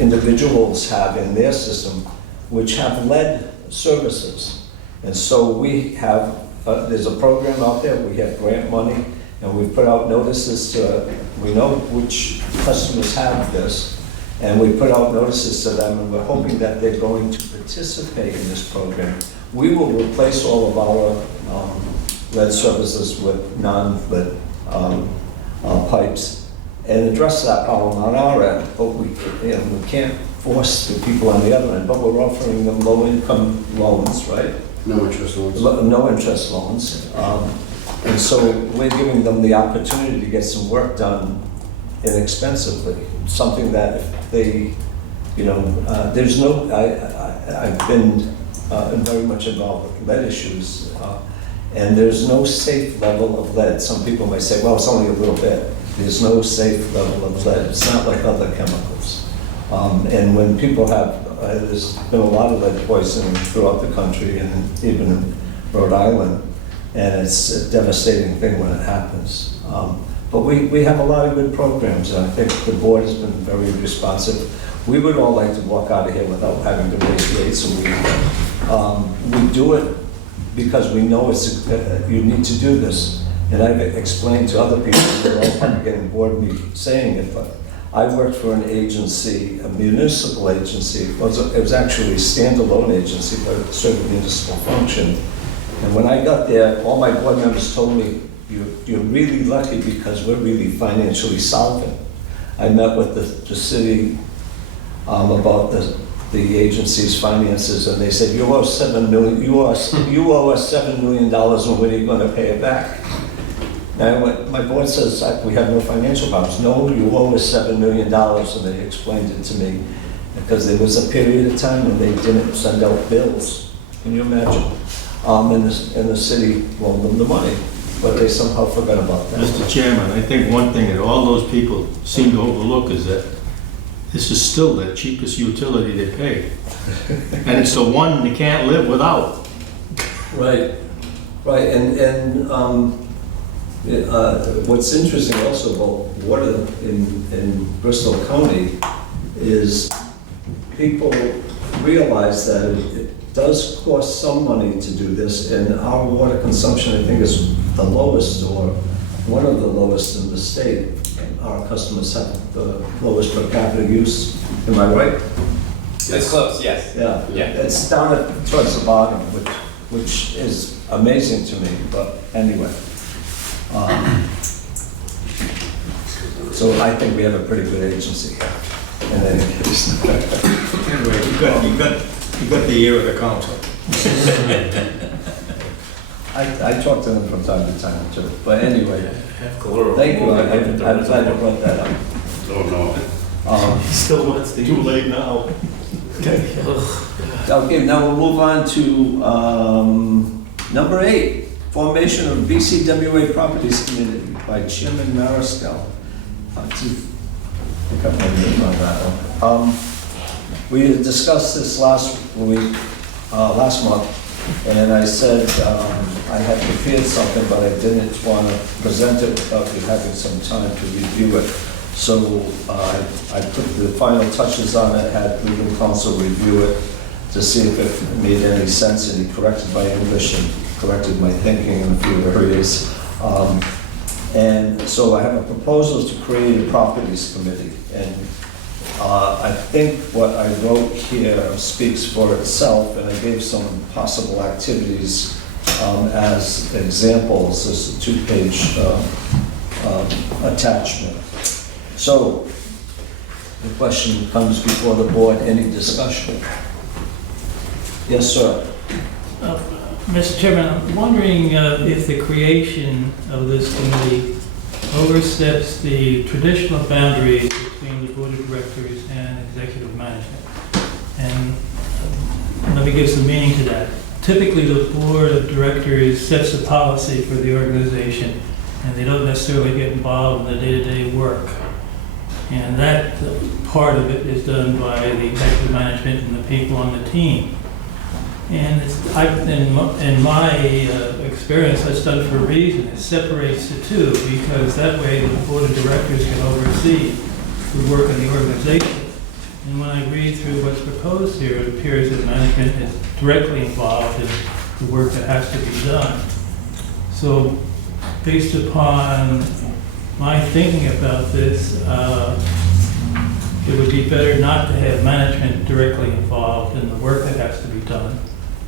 individuals have in their system, which have lead services. And so we have, there's a program out there, we have grant money, and we put out notices to, we know which customers have this, and we put out notices to them, and we're hoping that they're going to participate in this program. We will replace all of our lead services with non-lead pipes and address that problem on our end, but we can't force the people on the other end, but we're offering them low-income loans, right? No interest loans. No interest loans. And so we're giving them the opportunity to get some work done inexpensively, something that if they, there's no, I've been very much involved with lead issues, and there's no safe level of lead. Some people may say, well, it's only a little bit. There's no safe level of lead. It's not like other chemicals. And when people have, there's been a lot of lead poisoning throughout the country and even in Rhode Island, and it's a devastating thing when it happens. But we have a lot of good programs, and I think the board has been very responsive. We would all like to walk out of here without having to raise rates, and we do it because we know you need to do this. And I've explained to other people, they're all kind of getting bored of me saying it, but I worked for an agency, a municipal agency. It was actually a standalone agency, but it served a municipal function. And when I got there, all my board members told me, you're really lucky because we're really financially solvent. I met with the city about the agency's finances, and they said, you owe us $7 million. You owe us $7 million, and when are you going to pay it back? And my board says, we have no financial problems. No, you owe us $7 million, and they explained it to me, because there was a period of time when they didn't send out bills. Can you imagine? And the city loaned them the money, but they somehow forgot about that. Mr. Chairman, I think one thing that all those people seem to overlook is that this is still the cheapest utility they pay. And it's the one they can't live without. Right, right, and what's interesting also about water in Bristol County is people realize that it does cost some money to do this, and our water consumption, I think, is the lowest or one of the lowest in the state. Our customers have the lowest per capita use. Am I right? It's close, yes. Yeah. Yeah. It's down towards the bottom, which is amazing to me, but anyway. So I think we have a pretty good agency here. In any case. Anyway, you got the ear of the council. I talk to them from time to time too, but anyway. Thank you, I'm glad you brought that up. Oh, no. Still wants to. Too late now. Okay, now we'll move on to number 8, formation of BCWA Properties Committee by Chairman Mariscal. I think I'm going to name on that one. We discussed this last month, and I said I had prepared something, but I didn't want to present it without you having some time to review it. So I put the final touches on it, had legal counsel review it to see if it made any sense, and he corrected my English and corrected my thinking in a few areas. And so I have a proposal to create a properties committee. And I think what I wrote here speaks for itself, and I gave some possible activities as examples. This is a 2-page attachment. So The question comes before the board, any discussion? Yes, sir. Mr. Chairman, I'm wondering if the creation of this committee oversteps the traditional boundaries between the board of directors and executive management. And let me give some meaning to that. Typically, the board of directors sets the policy for the organization, and they don't necessarily get involved in the day-to-day work. And that part of it is done by the executive management and the people on the team. And in my experience, that's done for a reason. It separates the two, because that way the board of directors can oversee the work of the organization. And when I read through what's proposed here, it appears that management is directly involved in the work that has to be done. So based upon my thinking about this, it would be better not to have management directly involved in the work that has to be done.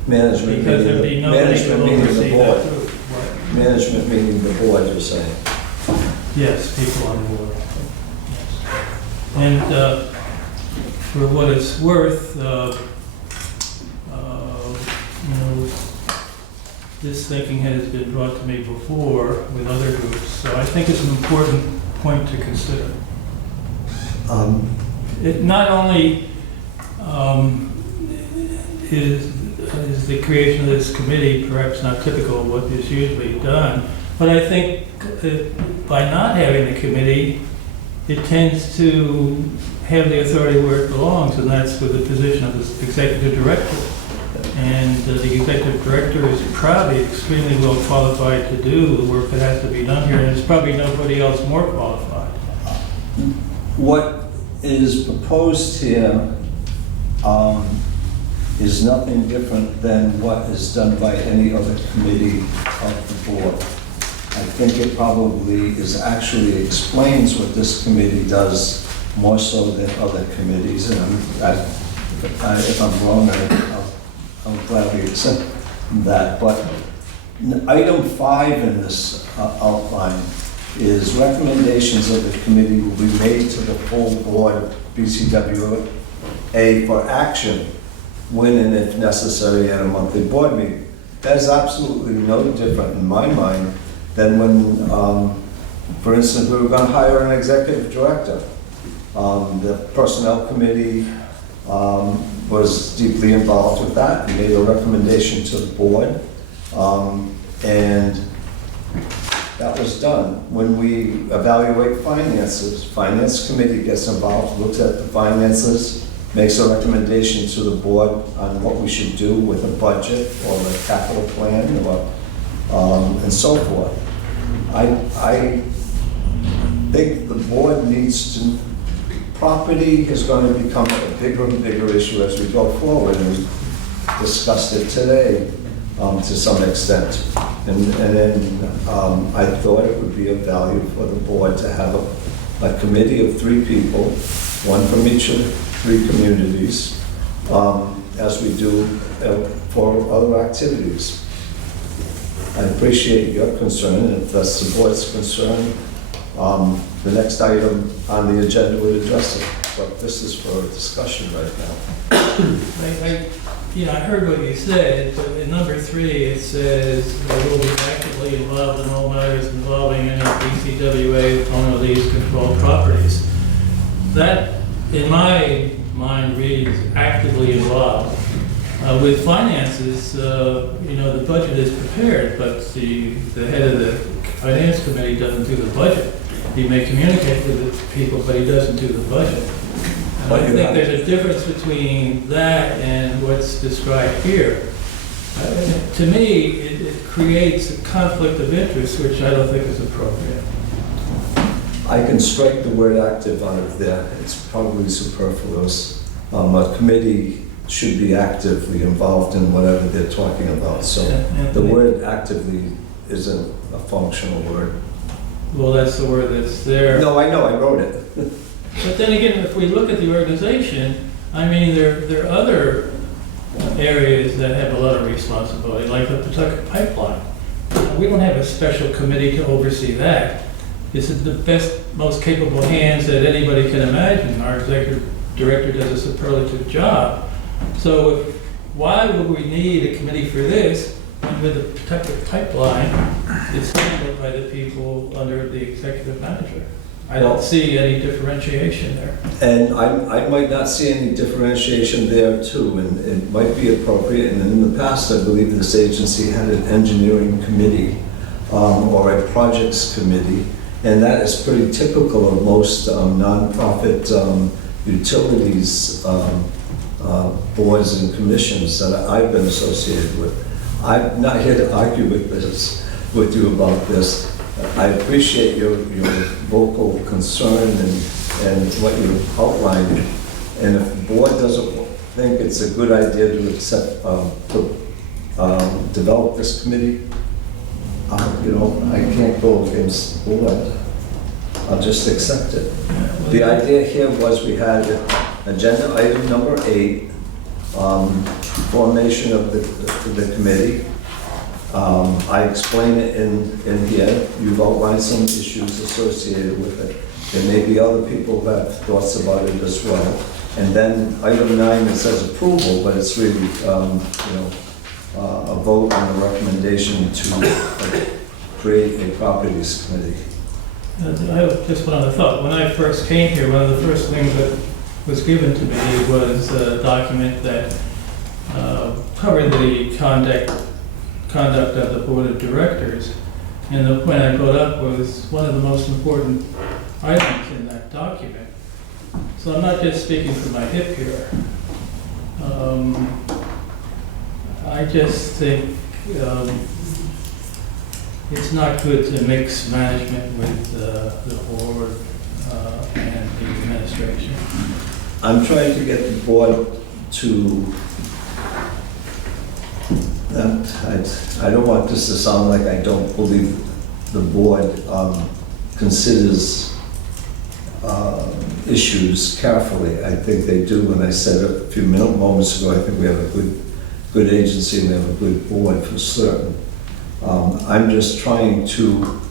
Management Because there'd be nobody to oversee that board. through. What? Management meaning the board, you're saying? Yes, people on board. Yes. And for what it's worth, this thinking has been brought to me before with other groups, so I think it's an important point to consider. It not only is the creation of this committee perhaps not typical of what is usually done, but I think by not having the committee, it tends to have the authority where it belongs, and that's with the position of the executive director. And the executive director is probably extremely well qualified to do the work that has to be done here, and there's probably nobody else more qualified. What is proposed here is nothing different than what is done by any other committee of the board. I think it probably actually explains what this committee does more so than other committees, and if I'm wrong, I'll gladly accept that. But item 5 in this outline is recommendations of the committee will be made to the full board, BCWA, for action when and if necessary at a monthly board meeting. That is absolutely no different in my mind than when, for instance, we were going to hire an executive director. The personnel committee was deeply involved with that and made a recommendation to the board. And that was done. When we evaluate finances, finance committee gets involved, looks at the finances, makes a recommendation to the board on what we should do with a budget or the capital plan or, and so forth. I think the board needs to, property is going to become a bigger and bigger issue as we go forward, and we discussed it today to some extent. And then I thought it would be of value for the board to have a committee of 3 people, one from each of 3 communities, as we do for other activities. I appreciate your concern, and if that's the board's concern, the next item on the agenda would address it, but this is for discussion right now. I heard what you said, but in number 3 it says they will be actively involved in all matters involving any BCWA owner of these controlled properties. That, in my mind, reads actively involved. With finances, the budget is prepared, but the head of the finance committee doesn't do the budget. He may communicate with the people, but he doesn't do the budget. And I think there's a difference between that and what's described here. To me, it creates a conflict of interest, which I don't think is appropriate. I can strike the word active on it there. It's probably superfluous. A committee should be actively involved in whatever they're talking about. So the word actively isn't a functional word. Well, that's the word that's there. No, I know, I wrote it. But then again, if we look at the organization, I mean, there are other areas that have a lot of responsibility, like the Pawtucket Pipeline. We don't have a special committee to oversee that. is in the best, most capable hands that anybody can imagine. Our executive director does a superlative job. So why would we need a committee for this when with the protective pipeline, it's handled by the people under the executive manager? I don't see any differentiation there. And I might not see any differentiation there too, and it might be appropriate. And in the past, I believe this agency had an engineering committee or a projects committee, and that is pretty typical of most nonprofit utilities boards and commissions that I've been associated with. I'm not here to argue with you about this. I appreciate your vocal concern and what you outlined. And if the board doesn't think it's a good idea to accept, develop this committee, I can't go against the board. I'll just accept it. The idea here was we had agenda item number 8, formation of the committee. I explain it in here. You've outlined some issues associated with it. There may be other people who have thoughts about it as well. And then item 9, it says approval, but it's really, a vote on a recommendation to create a properties committee. I have just one other thought. When I first came here, one of the first things that was given to me was a document that covered the conduct of the board of directors. And the point I brought up was one of the most important items in that document. So I'm not just speaking from my hip here. I just think it's not good to mix management with the board and the administration. I'm trying to get the board to, I don't want this to sound like I don't believe the board considers issues carefully. I think they do, and I said a few moments ago, I think we have a good agency and we have a good board for certain. I'm just trying to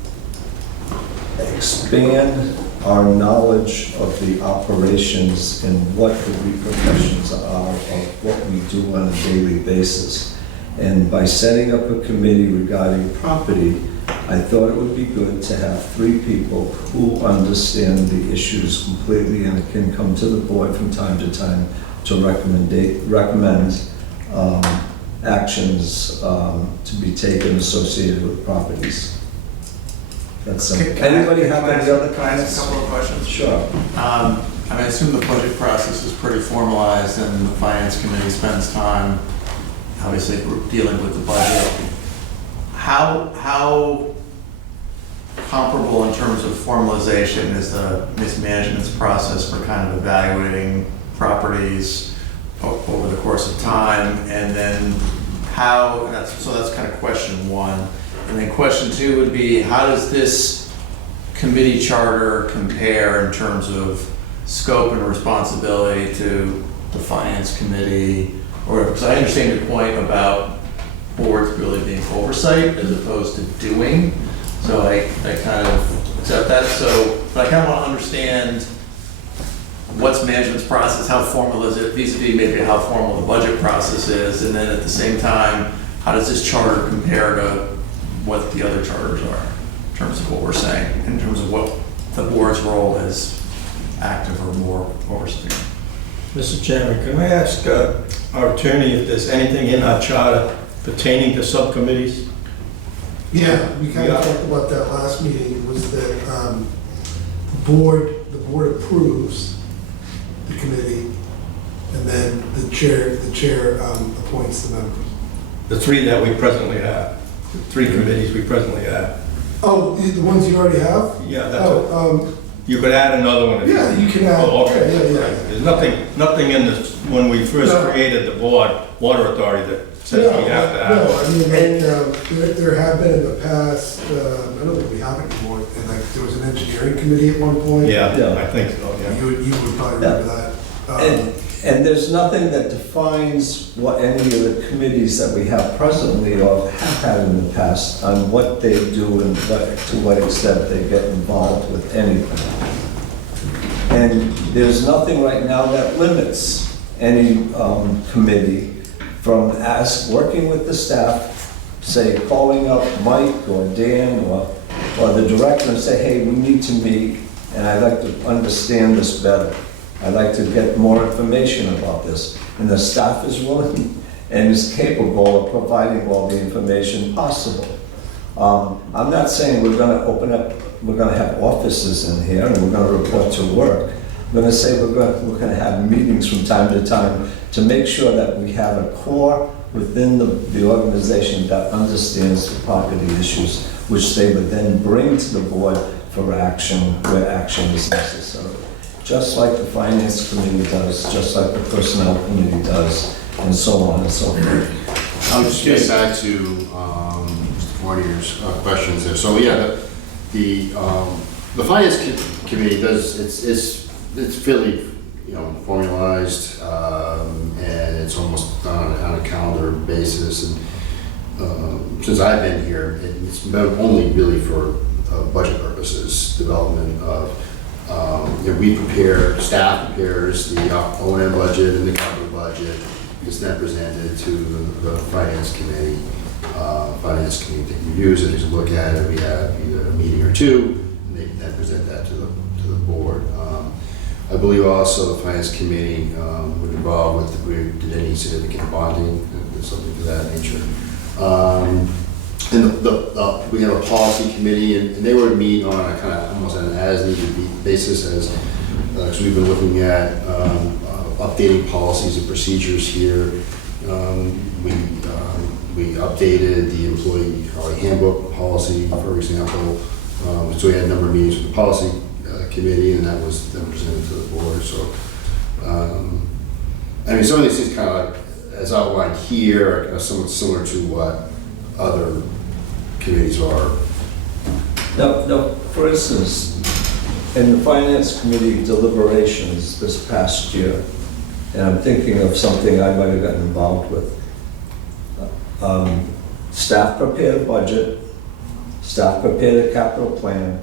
expand our knowledge of the operations and what the repercussions are of what we do on a daily basis. And by setting up a committee regarding property, I thought it would be good to have 3 people who understand the issues completely and can come to the board from time to time to recommend actions to be taken associated with properties. That's anybody have any other Can I ask a couple of questions? Sure. I assume the budget process is pretty formalized and the finance committee spends time, obviously, dealing with the budget. How comparable in terms of formalization is the management's process for kind of evaluating properties over the course of time? And then so that's kind of question 1. And then question 2 would be, how does this committee charter compare in terms of scope and responsibility to the finance committee? Or, because I understand your point about boards really being oversight as opposed to doing. So I kind of accept that. So, but I kind of want to understand what's management's process, how formal is it, vis-a-vis maybe how formal the budget process is, and then at the same time, how does this charter compare to what the other charters are in terms of what we're saying, in terms of what the board's role is, active or more oversight? Mr. Chairman, can I ask our attorney if there's anything in our charter pertaining to subcommittees? Yeah, we kind of talked about that last meeting, was that the board approves the committee, and then the chair appoints the members. The 3 that we presently have, the 3 committees we presently have. Oh, the ones you already have? Yeah, that's it. You could add another one. Yeah, you can add. Oh, okay. Yeah. There's nothing in this, when we first created the water authority that says we have to have. No, I mean, there have been in the past, I don't think we have it anymore, and like, there was an engineering committee at one point. Yeah, I think so, yeah. You would probably remember that. And there's nothing that defines what any of the committees that we have presently or have had in the past on what they do and to what extent they get involved with anything. And there's nothing right now that limits any committee from working with the staff, say calling up Mike or Dan or the director and say, hey, we need to meet and I'd like to understand this better. I'd like to get more information about this. And the staff is willing and is capable of providing all the information possible. I'm not saying we're gonna open up, we're gonna have offices in here and we're gonna report to work. I'm gonna say we're gonna have meetings from time to time to make sure that we have a core within the organization that understands the property issues, which they would then bring to the board for action where action is necessary. Just like the finance committee does, just like the personnel committee does, and so on and so forth. I'm just getting back to Mr. Fournier's questions there. So yeah, the finance committee does, it's fairly, formalized, and it's almost on a calendar basis. And since I've been here, it's been only really for budget purposes, development of, staff prepares the O&M budget and the capital budget. It's then presented to the finance committee. Finance committee reviews it, takes a look at it. We have either a meeting or two, and they then present that to the board. I believe also the finance committee would involve with if we did any significant bonding, something to that nature. And we have a policy committee, and they would meet on a kind of almost an as-needed basis, because we've been looking at updating policies and procedures here. We updated the employee handbook policy, for example. So we had a number of meetings with the policy committee, and that was then presented to the board. So, some of these things kind of like, as outlined here, are somewhat similar to what other committees are. Now, for instance, in the finance committee deliberations this past year, and I'm thinking of something I might have gotten involved with. Staff prepared a budget, staff prepared a capital plan.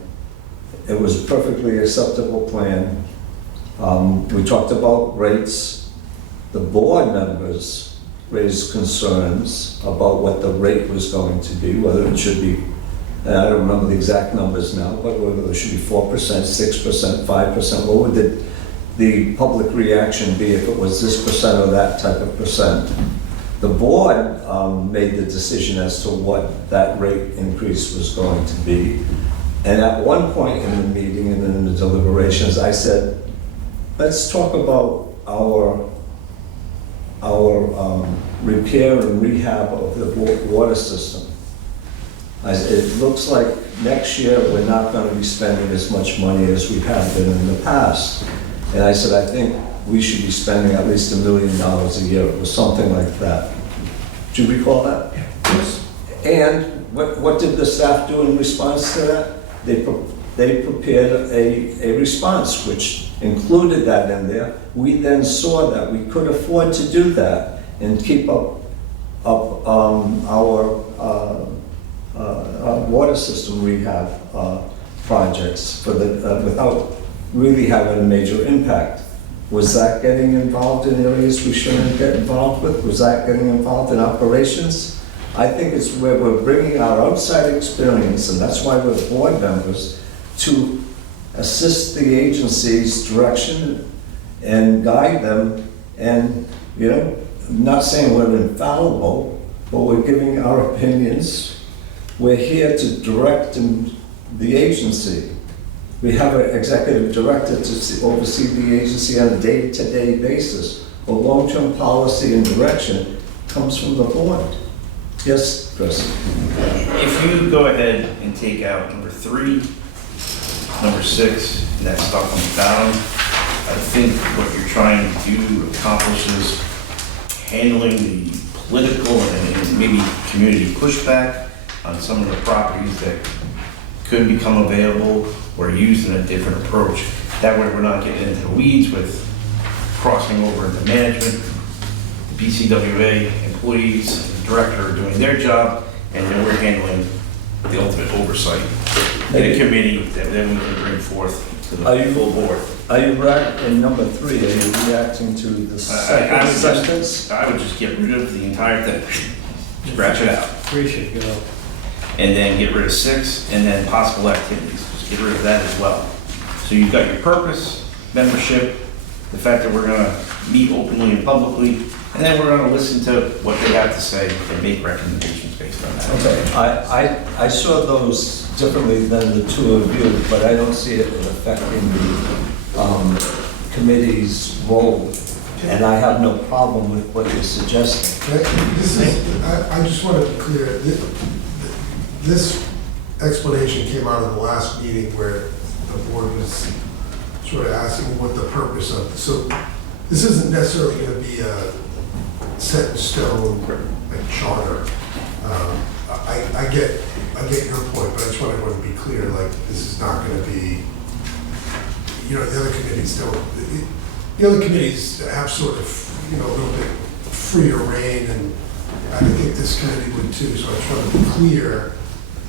It was a perfectly acceptable plan. We talked about rates. The board members raised concerns about what the rate was going to be, whether it should be, and I don't remember the exact numbers now, but whether it should be 4%, 6%, 5%, what would the public reaction be if it was this percent or that type of percent? The board made the decision as to what that rate increase was going to be. And at one point in the meeting and in the deliberations, I said, let's talk about our repair and rehab of the water system. It looks like next year we're not going to be spending as much money as we have been in the past. And I said, I think we should be spending at least $1 million a year or something like that. Do you recall that? Yes. And what did the staff do in response to that? They prepared a response which included that in there. We then saw that we could afford to do that and keep up our water system rehab projects without really having a major impact. Was that getting involved in areas we shouldn't get involved with? Was that getting involved in operations? I think it's where we're bringing our outside experience, and that's why we're board members, to assist the agency's direction and guide them. And, not saying we're infallible, but we're giving our opinions. We're here to direct the agency. We have an executive director to oversee the agency on a day-to-day basis. A long-term policy and direction comes from the board. Yes, Chris? If you go ahead and take out number 3, number 6, and that stuff on the bottom, I think what you're trying to do accomplish is handling the political and maybe community pushback on some of the properties that could become available or used in a different approach. That way we're not getting into the weeds with crossing over into management. The BCWA employees, the director are doing their job, and then we're handling the ultimate oversight in a committee that then we can bring forth to the full board. Are you in number 3, are you reacting to the second sentence? I would just get rid of the entire thing, scratch it out. 3 should go. And then get rid of 6, and then possible activities, just get rid of that as well. So you've got your purpose, membership, the fact that we're gonna meet openly and publicly, and then we're gonna listen to what they have to say and make recommendations based on that. Okay, I saw those differently than the two of you, but I don't see it affecting the committee's role, and I have no problem with what you're suggesting. I just want to be clear, this explanation came out of the last meeting where the board was sort of asking what the purpose of, so this isn't necessarily going to be a set in stone like charter. I get your point, but I just want everyone to be clear, like, this is not going to be, you know, the other committees don't, the other committees have sort of, you know, a little bit freer reign, and I think this committee would too, so I just want to be clear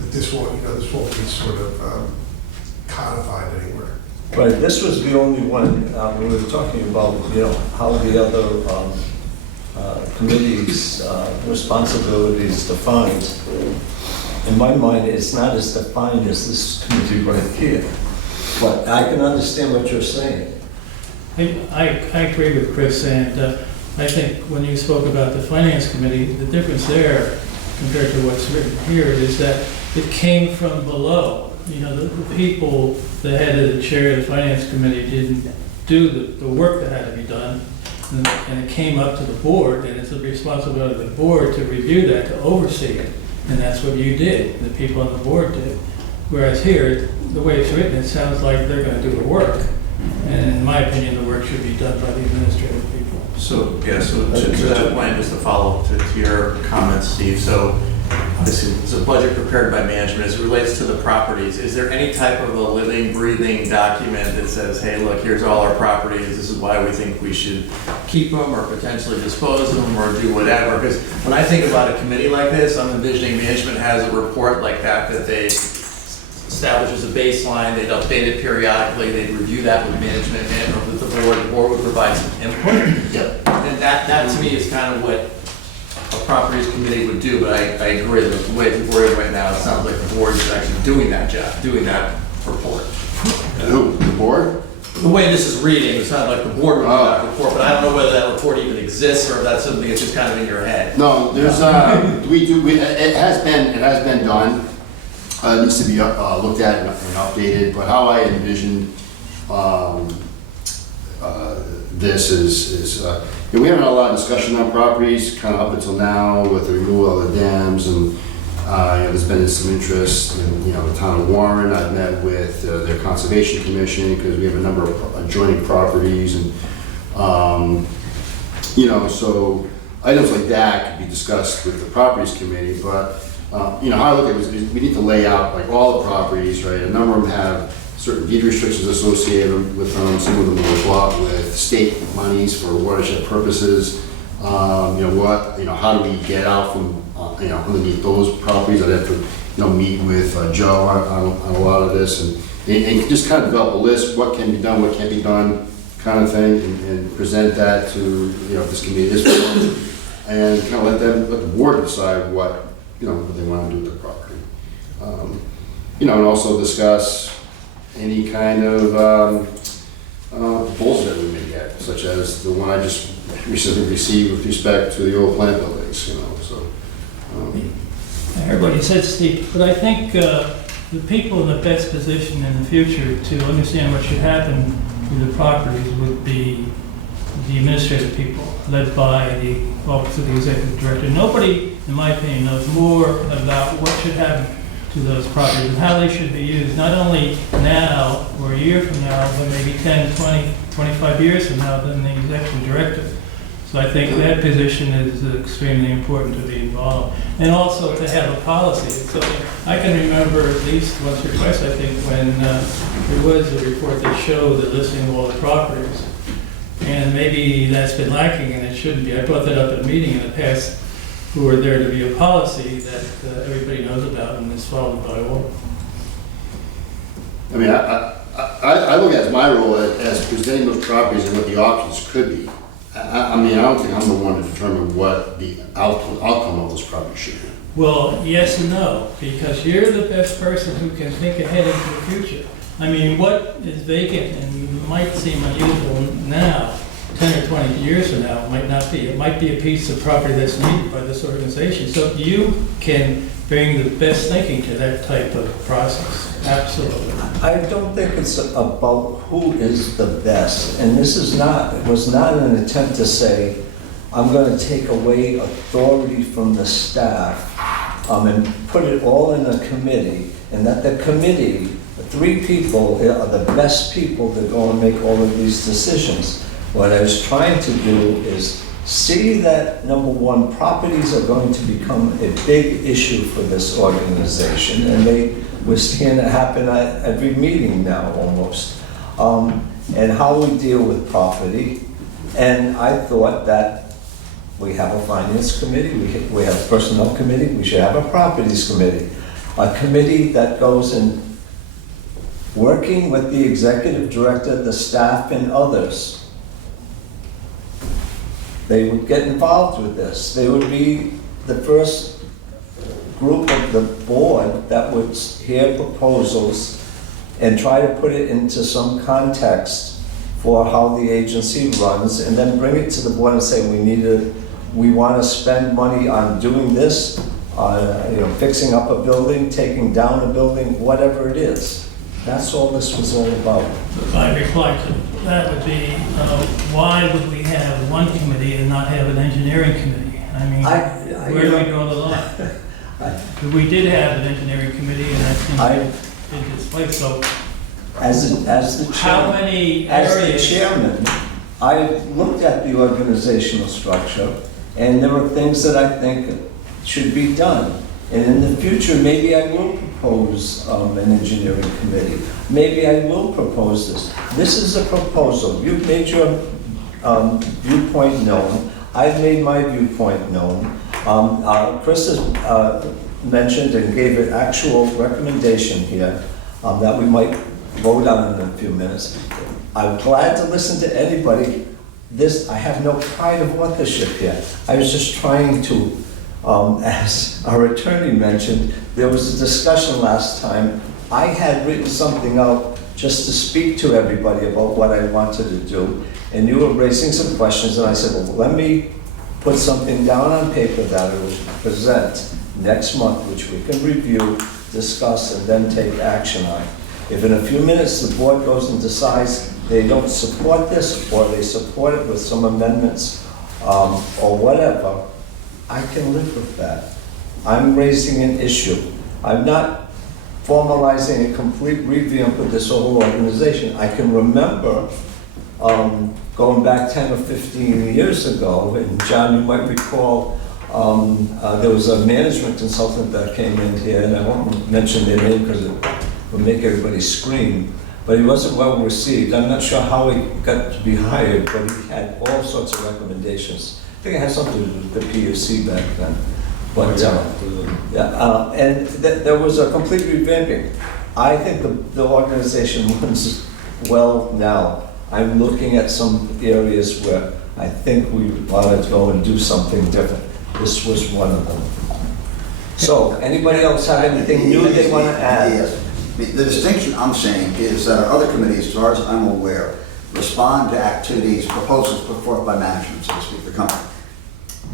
that this won't, you know, this won't be sort of codified anywhere. Right, this was the only one, we were talking about, you know, how the other committees' responsibilities defined. In my mind, it's not as defined as this committee right here, but I can understand what you're saying. I agree with Chris, and I think when you spoke about the finance committee, the difference there compared to what's written here is that it came from below. You know, the people, the head of the chair of the finance committee didn't do the work that had to be done, and it came up to the board, and it's the responsibility of the board to review that, to oversee it, and that's what you did, the people on the board did. Whereas here, the way it's written, it sounds like they're going to do the work, and in my opinion, the work should be done by the administrative people. So, yeah, so to that point, just to follow to your comments, Steve, so this is a budget prepared by management as it relates to the properties. Is there any type of a living, breathing document that says, hey, look, here's all our properties, this is why we think we should keep them or potentially dispose of them or do whatever? Because when I think about a committee like this, I'm envisioning management has a report like that they establish as a baseline, they'd update it periodically, they'd review that with management and or with the board would provide some input. And that to me is kind of what a properties committee would do, but I agree that the way it's worded right now, it sounds like the board is actually doing that job, doing that report. Who, the board? The way this is reading, it sounds like the board would do that report, but I don't know whether that report even exists or if that's something that's just kind of in your head. No, there's, it has been done. It needs to be looked at and updated, but how I envision this is we haven't had a lot of discussion on properties kind of up until now with the removal of the dams, and you know, there's been some interest in, you know, the town of Warren. I've met with their conservation commission because we have a number of adjoining properties, and you know, so items like that could be discussed with the properties committee. But you know, how I look at it is we need to lay out like all the properties, right? A number of them have certain deed restrictions associated with them. Some of them are bought with state monies for watershed purposes. You know, how do we get out from, you know, underneath those properties? I'd have to, you know, meet with Joe on a lot of this and just kind of develop a list, what can be done, what can't be done, kind of thing, and present that to, you know, this committee, this forum, and kind of let the board decide what, you know, what they want to do with the property. You know, and also discuss any kind of proposal that we may get, such as the one I just recently received with respect to the old plant buildings, you know, so. Everybody said Steve, but I think the people in the best position in the future to understand what should happen to the properties would be the administrative people, led by the Office of the Executive Director. Nobody, in my opinion, knows more about what should happen to those properties and how they should be used, not only now or a year from now, but maybe 10, 20, 25 years from now than the Executive Director. So I think that position is extremely important to be involved. And also to have a policy. So I can remember at least once or twice, I think, when there was a report that showed the listing of all the properties. And maybe that's been lacking and it shouldn't be. I brought that up at a meeting in the past, for there to be a policy that everybody knows about and is followed by all. I mean, I look at it as my role as presenting those properties and what the options could be. I mean, I don't think I'm the one to determine what the outcome of those properties should be. Well, yes and no, because you're the best person who can think ahead into the future. I mean, what is vacant and might seem unusual now, 10 or 20 years from now, might not be. It might be a piece of property that's needed by this organization. So you can bring the best thinking to that type of process. Absolutely. I don't think it's about who is the best, and this is not, it was not an attempt to say, I'm going to take away authority from the staff and put it all in a committee, and that the committee, the 3 people are the best people to go and make all of these decisions. What I was trying to do is see that, number one, properties are going to become a big issue for this organization, and we're seeing it happen at every meeting now almost, and how we deal with property. And I thought that we have a finance committee, we have a personnel committee, we should have a properties committee. A committee that goes in working with the executive director, the staff, and others. They would get involved with this. They would be the first group of the board that would hear proposals and try to put it into some context for how the agency runs, and then bring it to the board and say, we want to spend money on doing this, fixing up a building, taking down a building, whatever it is. That's all this was all about. My reply to that would be, why would we have one committee and not have an engineering committee? I mean, where do we draw the line? We did have an engineering committee, and that seems in its place. So, as the how many areas? Chairman, I looked at the organizational structure, and there are things that I think should be done. And in the future, maybe I will propose an engineering committee. Maybe I will propose this. This is a proposal. You've made your viewpoint known. I've made my viewpoint known. Chris has mentioned and gave an actual recommendation here that we might vote on in a few minutes. I'm glad to listen to anybody. I have no pride of authorship here. I was just trying to, as our attorney mentioned, there was a discussion last time. I had written something out just to speak to everybody about what I wanted to do, and you were raising some questions, and I said, well, let me put something down on paper that I will present next month, which we can review, discuss, and then take action on. If in a few minutes the board goes and decides they don't support this, or they support it with some amendments, or whatever, I can live with that. I'm raising an issue. I'm not formalizing a complete revamp of this whole organization. I can remember going back 10 or 15 years ago, and John, you might recall, there was a management consultant that came in here, and I won't mention their name because it will make everybody scream, but he wasn't well received. I'm not sure how he got to be hired, but he had all sorts of recommendations. I think it had something to do with the PUC back then. But there was a complete revamping. I think the organization runs well now. I'm looking at some areas where I think we want to go and do something different. This was one of them. So, anybody else have anything new they want to add? Yes. The distinction I'm saying is that our other committees, as far as I'm aware, respond to activities, proposals put forth by management, so to speak, the company.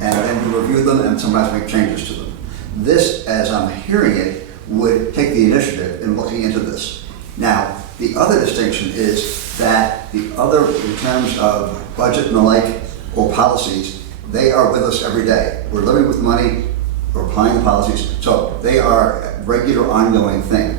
And then we review them and sometimes make changes to them. This, as I'm hearing it, would take the initiative in looking into this. Now, the other distinction is that the other, in terms of budget and the like, or policies, they are with us every day. We're living with money, we're applying the policies, so they are a regular, ongoing thing.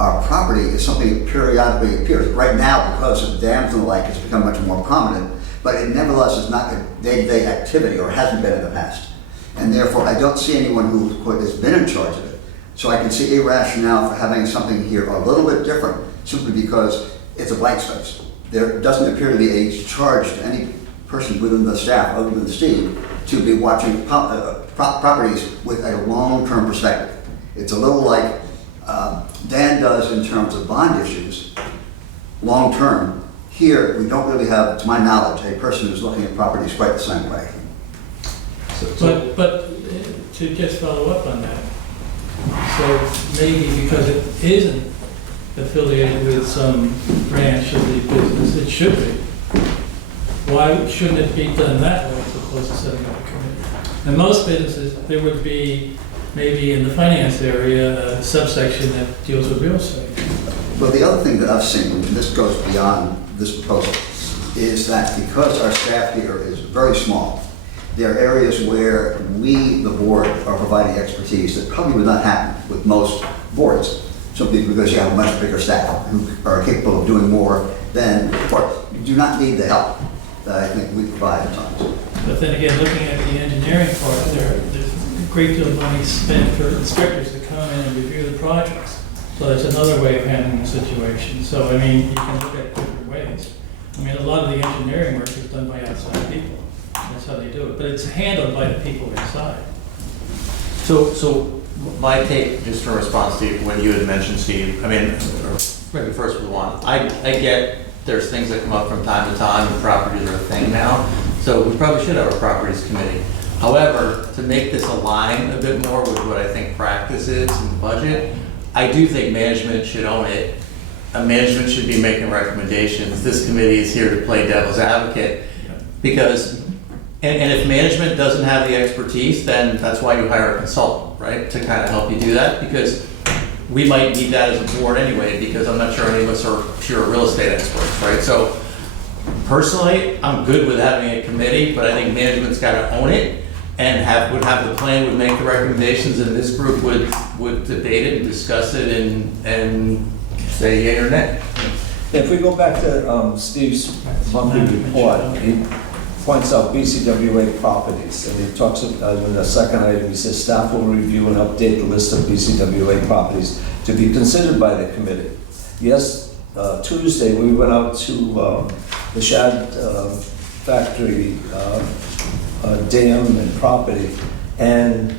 Our property is something that periodically appears. Right now, because of dams and the like, it's become much more prominent, but it nevertheless is not a day-to-day activity, or hasn't been in the past. And therefore, I don't see anyone who quote, has been in charge of it. So I can see a rationale for having something here a little bit different, simply because it's a blank space. there doesn't appear to be a charge to any person within the staff, other than Steve, to be watching properties with a long-term perspective. It's a little like Dan does in terms of bond issues, long-term. Here, we don't really have, to my knowledge, a person who's looking at properties quite the same way. But to just follow up on that, so maybe because it isn't affiliated with some branch of the business, it should be. Why shouldn't it be done that way as opposed to setting up a committee? In most businesses, there would be, maybe in the finance area, a subsection that deals with real estate. But the other thing that I've seen, and this goes beyond this proposal, is that because our staff here is very small, there are areas where we, the board, are providing expertise that probably would not happen with most boards, simply because you have a much bigger staff who are capable of doing more than, or you do not need the help that I think we provide at times. But then again, looking at the engineering part, there's a great deal of money spent for inspectors to come in and review the projects. So that's another way of handling the situation. So, I mean, you can look at it different ways. I mean, a lot of the engineering work is done by outside people. That's how they do it. But it's handled by the people inside. So my take, just in response to when you had mentioned, Steve, I mean, or maybe first with Juan, I get there's things that come up from time to time, and properties are a thing now, so we probably should have a properties committee. However, to make this align a bit more with what I think practice is in the budget, I do think management should own it. Management should be making recommendations. This committee is here to play devil's advocate, because, and if management doesn't have the expertise, then that's why you hire a consultant, right? To kind of help you do that, because we might need that as a board anyway, because I'm not sure any of us are pure real estate experts, right? So personally, I'm good with having a committee, but I think management's got to own it and would have the plan, would make the recommendations, and this group would debate it and discuss it and say yea or nay. If we go back to Steve's monthly report, he points out BCWA properties, and he talks about, in the second item, he says staff will review and update the list of BCWA properties to be considered by the committee. Yes, Tuesday, we went out to the Shad Factory dam and property, and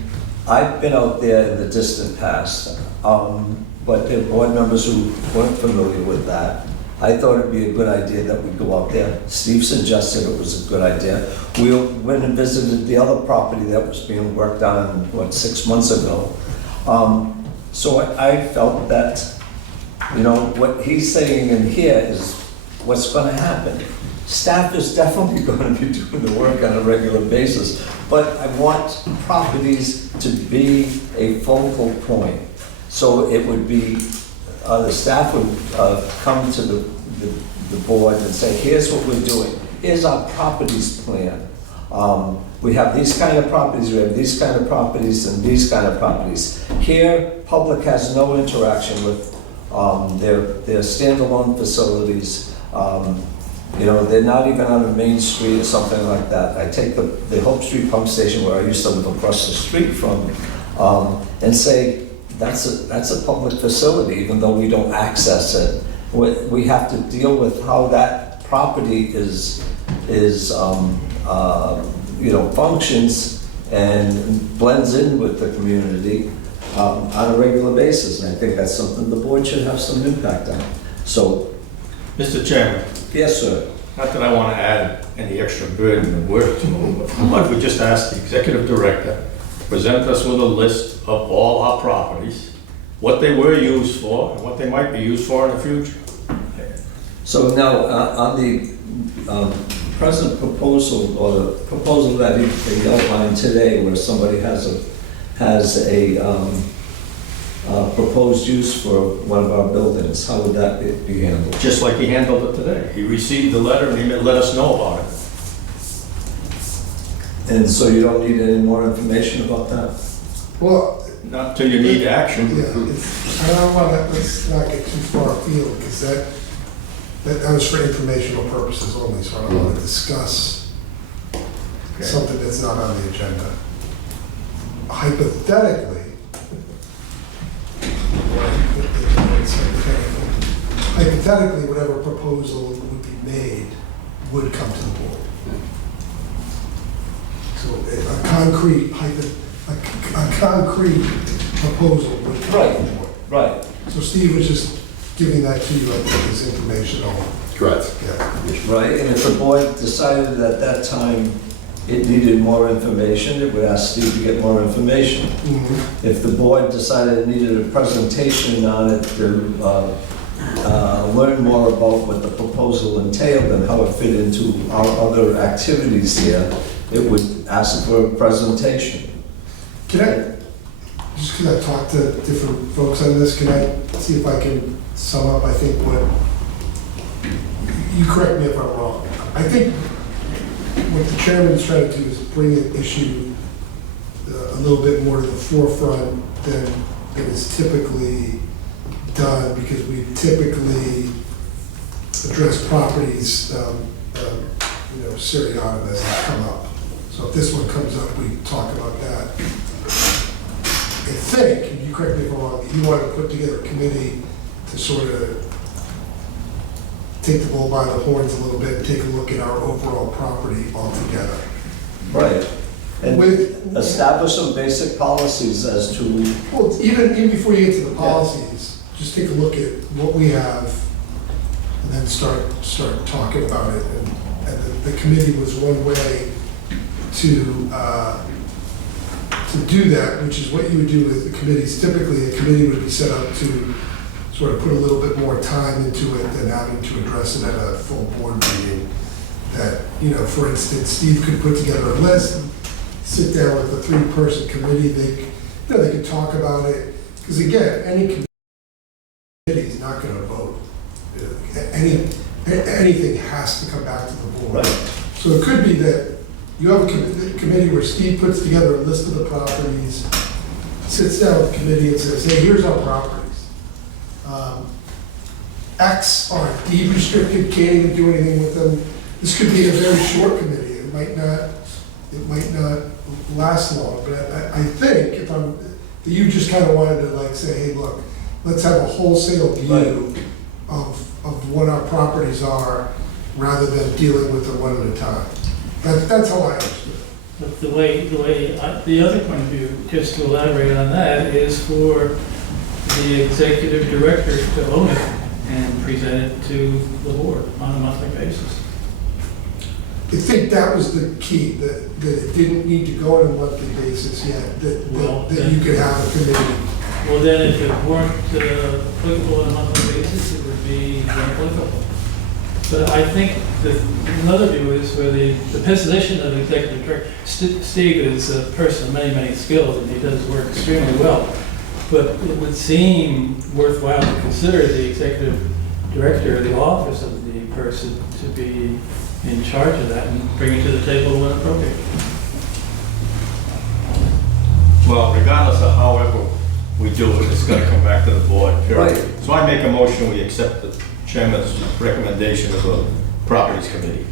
I've been out there in the distant past, but there are board members who weren't familiar with that. I thought it'd be a good idea that we go out there. Steve suggested it was a good idea. We went and visited the other property that was being worked on, 6 months ago. So I felt that, what he's saying in here is what's going to happen. Staff is definitely going to be doing the work on a regular basis, but I want properties to be a focal point. So it would be, the staff would come to the board and say, here's what we're doing. Here's our properties plan. We have these kind of properties, we have these kind of properties, and these kind of properties. Here, public has no interaction with their standalone facilities. They're not even on a main street or something like that. I take the Hope Street pump station where I used to live across the street from, and say, that's a public facility, even though we don't access it. We have to deal with how that property functions and blends in with the community on a regular basis. And I think that's something the board should have some impact on. So, Mr. Chairman. Yes, sir. Not that I want to add any extra burden of work to them, but how about we just ask the executive director to present us with a list of all our properties, what they were used for, and what they might be used for in the future. So now, on the present proposal, or the proposal that he outlined today, where somebody has a proposed use for one of our buildings, how would that be handled? Just like he handled it today. He received the letter and he let us know about it. And so you don't need any more information about that? Well, not till you need action. Yeah, I don't want to, let's not get too far afield, because that was for informational purposes only, so I don't want to discuss something that's not on the agenda. Hypothetically, whatever proposal would be would come to the board. So a concrete, a concrete proposal would come to the board. Right. So Steve was just giving that to you, I think, as informational. Correct. Yeah. Right, and if the board decided at that time it needed more information, it would ask Steve to get more information. If the board decided it needed a presentation on it to learn more about what the proposal entailed and how it fit into our other activities here, it would ask for a presentation. Can I talk to different folks on this? Can I see if I can sum up, I think, what, you correct me if I'm wrong. I think what the chairman's trying to do is bring an issue a little bit more to the forefront than is typically done, because we typically address properties, seriatim as they come up. So if this one comes up, we talk about that. I think, and you correct me if I'm wrong, you want to put together a committee to sort of take the bull by the horns a little bit and take a look at our overall property altogether. Right. And establish some basic policies as to... Well, even before you get to the policies, just take a look at what we have and then start talking about it. And the committee was one way to do that, which is what you would do with the committees. Typically, a committee would be set up to sort of put a little bit more time into it than having to address it at a full board meeting. That, for instance, Steve could put together a list, sit down with a 3-person committee, they could talk about it. Because again, any committee is not going to vote. Anything has to come back to the board. Right. So it could be that you have a committee where Steve puts together a list of the properties, sits down with the committee and says, hey, here's our properties. X are deed restricted, can't even do anything with them. This could be a very short committee. It might not last long, but I think that you just kind of wanted to say, hey, look, let's have a wholesale view of what our properties are rather than dealing with them one at a time. That's how I understood it. But the other point of view, just to elaborate on that, is for the executive director to own it and present it to the board on a monthly basis. I think that was the key, that it didn't need to go on a monthly basis yet, that you could have a committee. Well, then if it weren't applicable on a monthly basis, it would be inapplicable. But I think that another view is where the position of executive director, Steve is a person of many skills and he does work extremely well. But it would seem worthwhile to consider the executive director, the office of the person, to be in charge of that and bring it to the table when appropriate. Well, regardless of however we do it, it's gonna come back to the board, period. Right. So I make a motion, we accept the chairman's recommendation of the properties committee.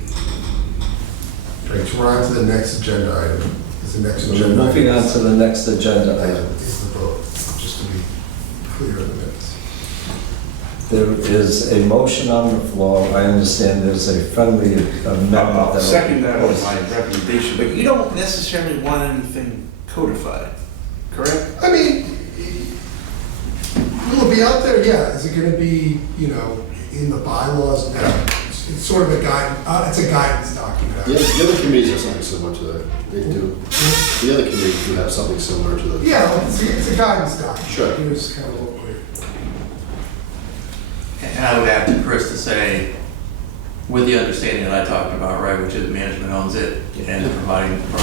Right, so we're on to the next agenda item. Is the next We're agenda moving item on to the next agenda item. is the vote, just to be clear in the minutes. There is a motion on the floor. I understand there's a friendly amendment. I'll that- second that as my recommendation, but you don't necessarily want anything codified, correct? I mean, will it be out there? Yeah. Is it going to be, in the bylaws? No. It's sort of a guide. It's a guidance document. The other committees have something similar to that. They do. The other committees do have something similar to that. Yeah, well, it's a guidance document. Sure. Here's kind of what we're. And I would add to Chris to say, with the understanding that I talked about, right, which is management owns it and providing it and we're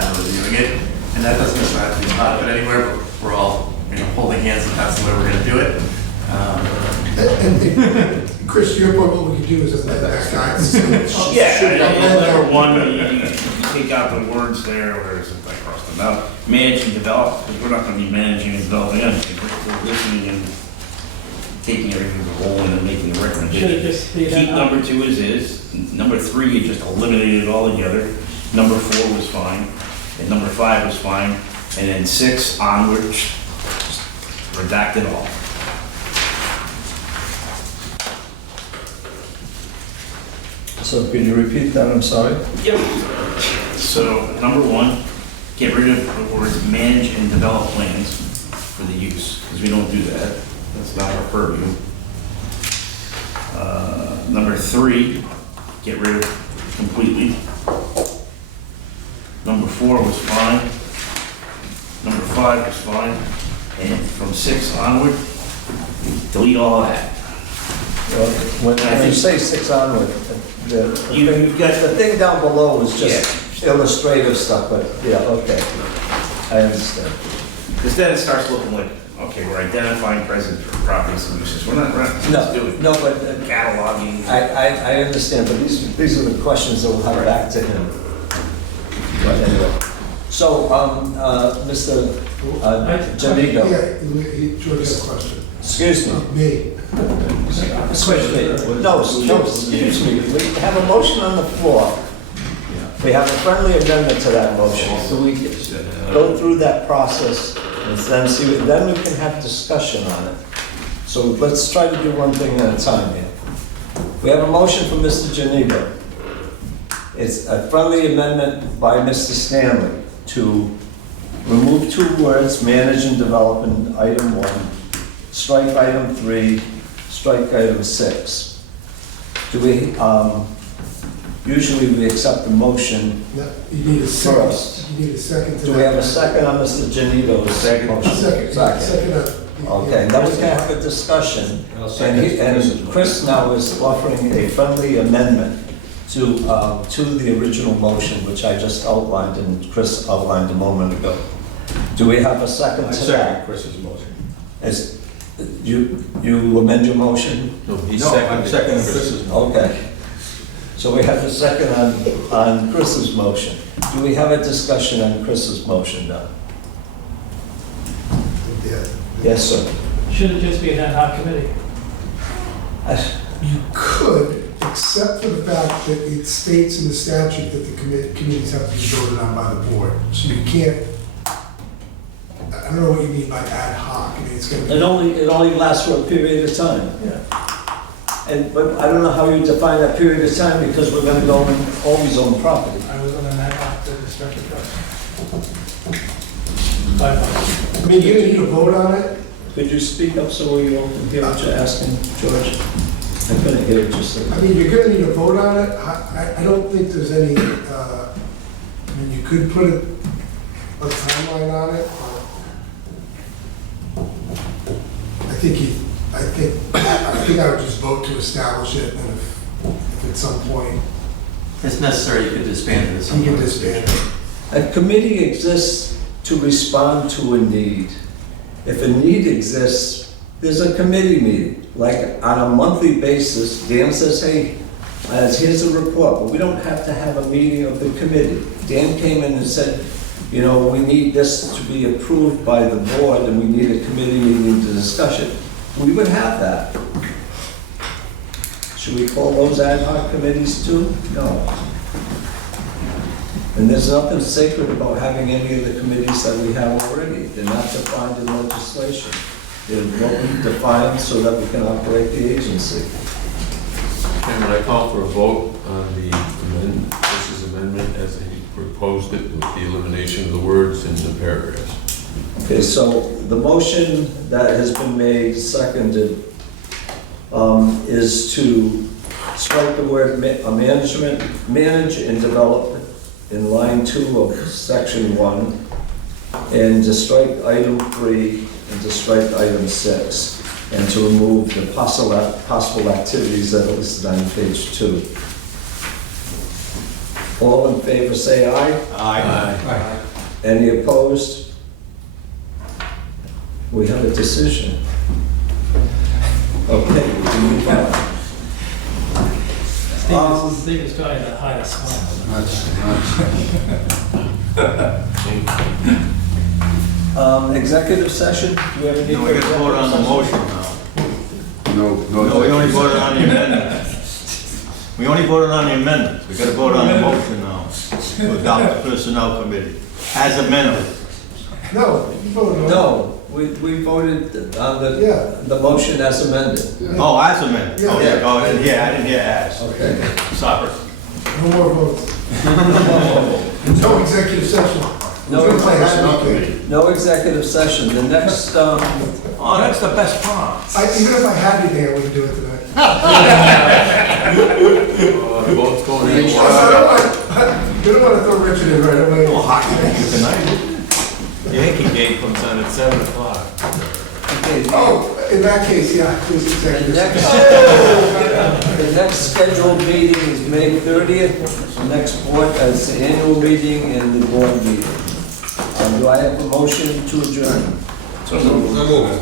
kind of reviewing it. And that doesn't necessarily have to be part of it anywhere, but we're all, holding hands and that's the way we're going to do it. And Chris, your point, what we could do is amend that guidance. Number one, you take out the words there, where it's like across the mouth, manage and develop, because we're not gonna be managing and developing anything, we're listening and taking everything as a whole and then making the Should it recommendation. just be Keep that? number 2 as is, number 3, you just eliminated it all together, number 4 was fine, and number 5 was fine, and then 6 onward, just redact it all. So could you repeat that, I'm sorry? Yep. So, number one, get rid of the words manage and develop plans for the use, because we don't do that. That's not our purview. Number three, get rid of completely. Number four was fine. Number five was fine. And from 6 onward, delete all that. Well, when you say 6 onward, You've got the thing down below is just illustrative stuff, but yeah, okay. I understand. Because then it starts looking like, okay, we're identifying present properties and uses. We're not just doing but cataloging. I understand, but these are the questions that we'll have back to him. But anyway, so, Mr. Janigo. Yeah, George has a question. Excuse me. Me. Excuse me. No, excuse me. We have a motion on the floor. We have a friendly amendment to that motion, so we go through that process and then see, then we can have discussion on it. So let's try to do one thing at a time here. We have a motion from Mr. Janigo. It's a friendly amendment by Mr. Stanley to remove 2 words, manage and develop in item 1, strike item 3, strike item 6. Do we, usually we accept the motion No, you need a second. first. You need a second to that. Do we have a second on Mr. Janito's motion? Second. Okay, then we can have a discussion. And Chris now is offering a friendly amendment to the original motion, which I just outlined and Chris outlined a moment ago. Do we have a second to that? second Chris's motion. Is, you amend your motion? No, I'm second Chris's motion. Okay. So we have a second on Chris's motion. Do we have a discussion on Chris's motion now? Yeah. Yes, sir. Should it just be an ad hoc committee? You could, except for the fact that it states in the statute that the committees have to be voted on by the board. So you can't, I don't know what you mean by ad hoc. I mean, it's gonna be. It only lasts for a period of time. Yeah. But I don't know how you define that period of time because we're gonna go and always own property. I was on an ad hoc to the structure trust. I mean, you're gonna need a vote on it. Could you speak up so we all can hear what you're asking, George? I couldn't hear what you said. I mean, you're gonna need a vote on it. I don't think there's any, I mean, you could put a timeline on it. I think I would just vote to establish it, and if at some point, If necessary, you could disband it. you can disband it. A committee exists to respond to a need. If a need exists, there's a committee meeting. Like on a monthly basis, Dan says, hey, here's a report, but we don't have to have a meeting of the committee. Dan came in and said, you know, we need this to be approved by the board and we need a committee meeting to discuss it. We would have that. Should we call those ad hoc committees too? No. And there's nothing sacred about having any of the committees that we have already. They're not defined in legislation. They're what we define so that we can operate the agency. Chairman, I call for a vote on the Chris's amendment as he proposed it with the elimination of the words in the paragraphs. Okay, so the motion that has been made, seconded, is to strike the word manage and develop in line 2 of section 1, and to strike item 3, and to strike item 6, and to remove the possible activities that are listed on page 2. All in favor say aye. Aye. Any opposed? We have a decision. Okay, we can move on. Steve is trying to hide a smile. Executive session, do we have any? No, we gotta vote on the motion now. No, we only voted on the amendment. We only voted on the amendment. We gotta vote on the motion now to adopt the personnel committee as amended. No, you voted on it. No, we voted on Yeah. the motion as amended. Oh, as amended. Yeah. Oh, yeah, oh, I didn't hear as. Okay. Sorry. No more votes. No executive session. No We're gonna play executive happy game. No executive session. The next, Oh, that's the best part. Even if I had anything, I wouldn't do it tonight. Votes going in. You don't want to throw Richard in right away. Well, hockey game tonight. Yankee game comes on at 7 o'clock. Oh, in that case, yeah, please the executive next, session. the next scheduled meeting is May 30th. The next board, is the annual meeting and the board meeting. Do I have a motion to adjourn? So moved.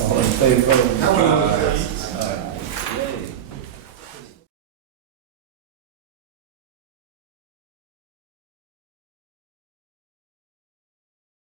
All in favor? How about that?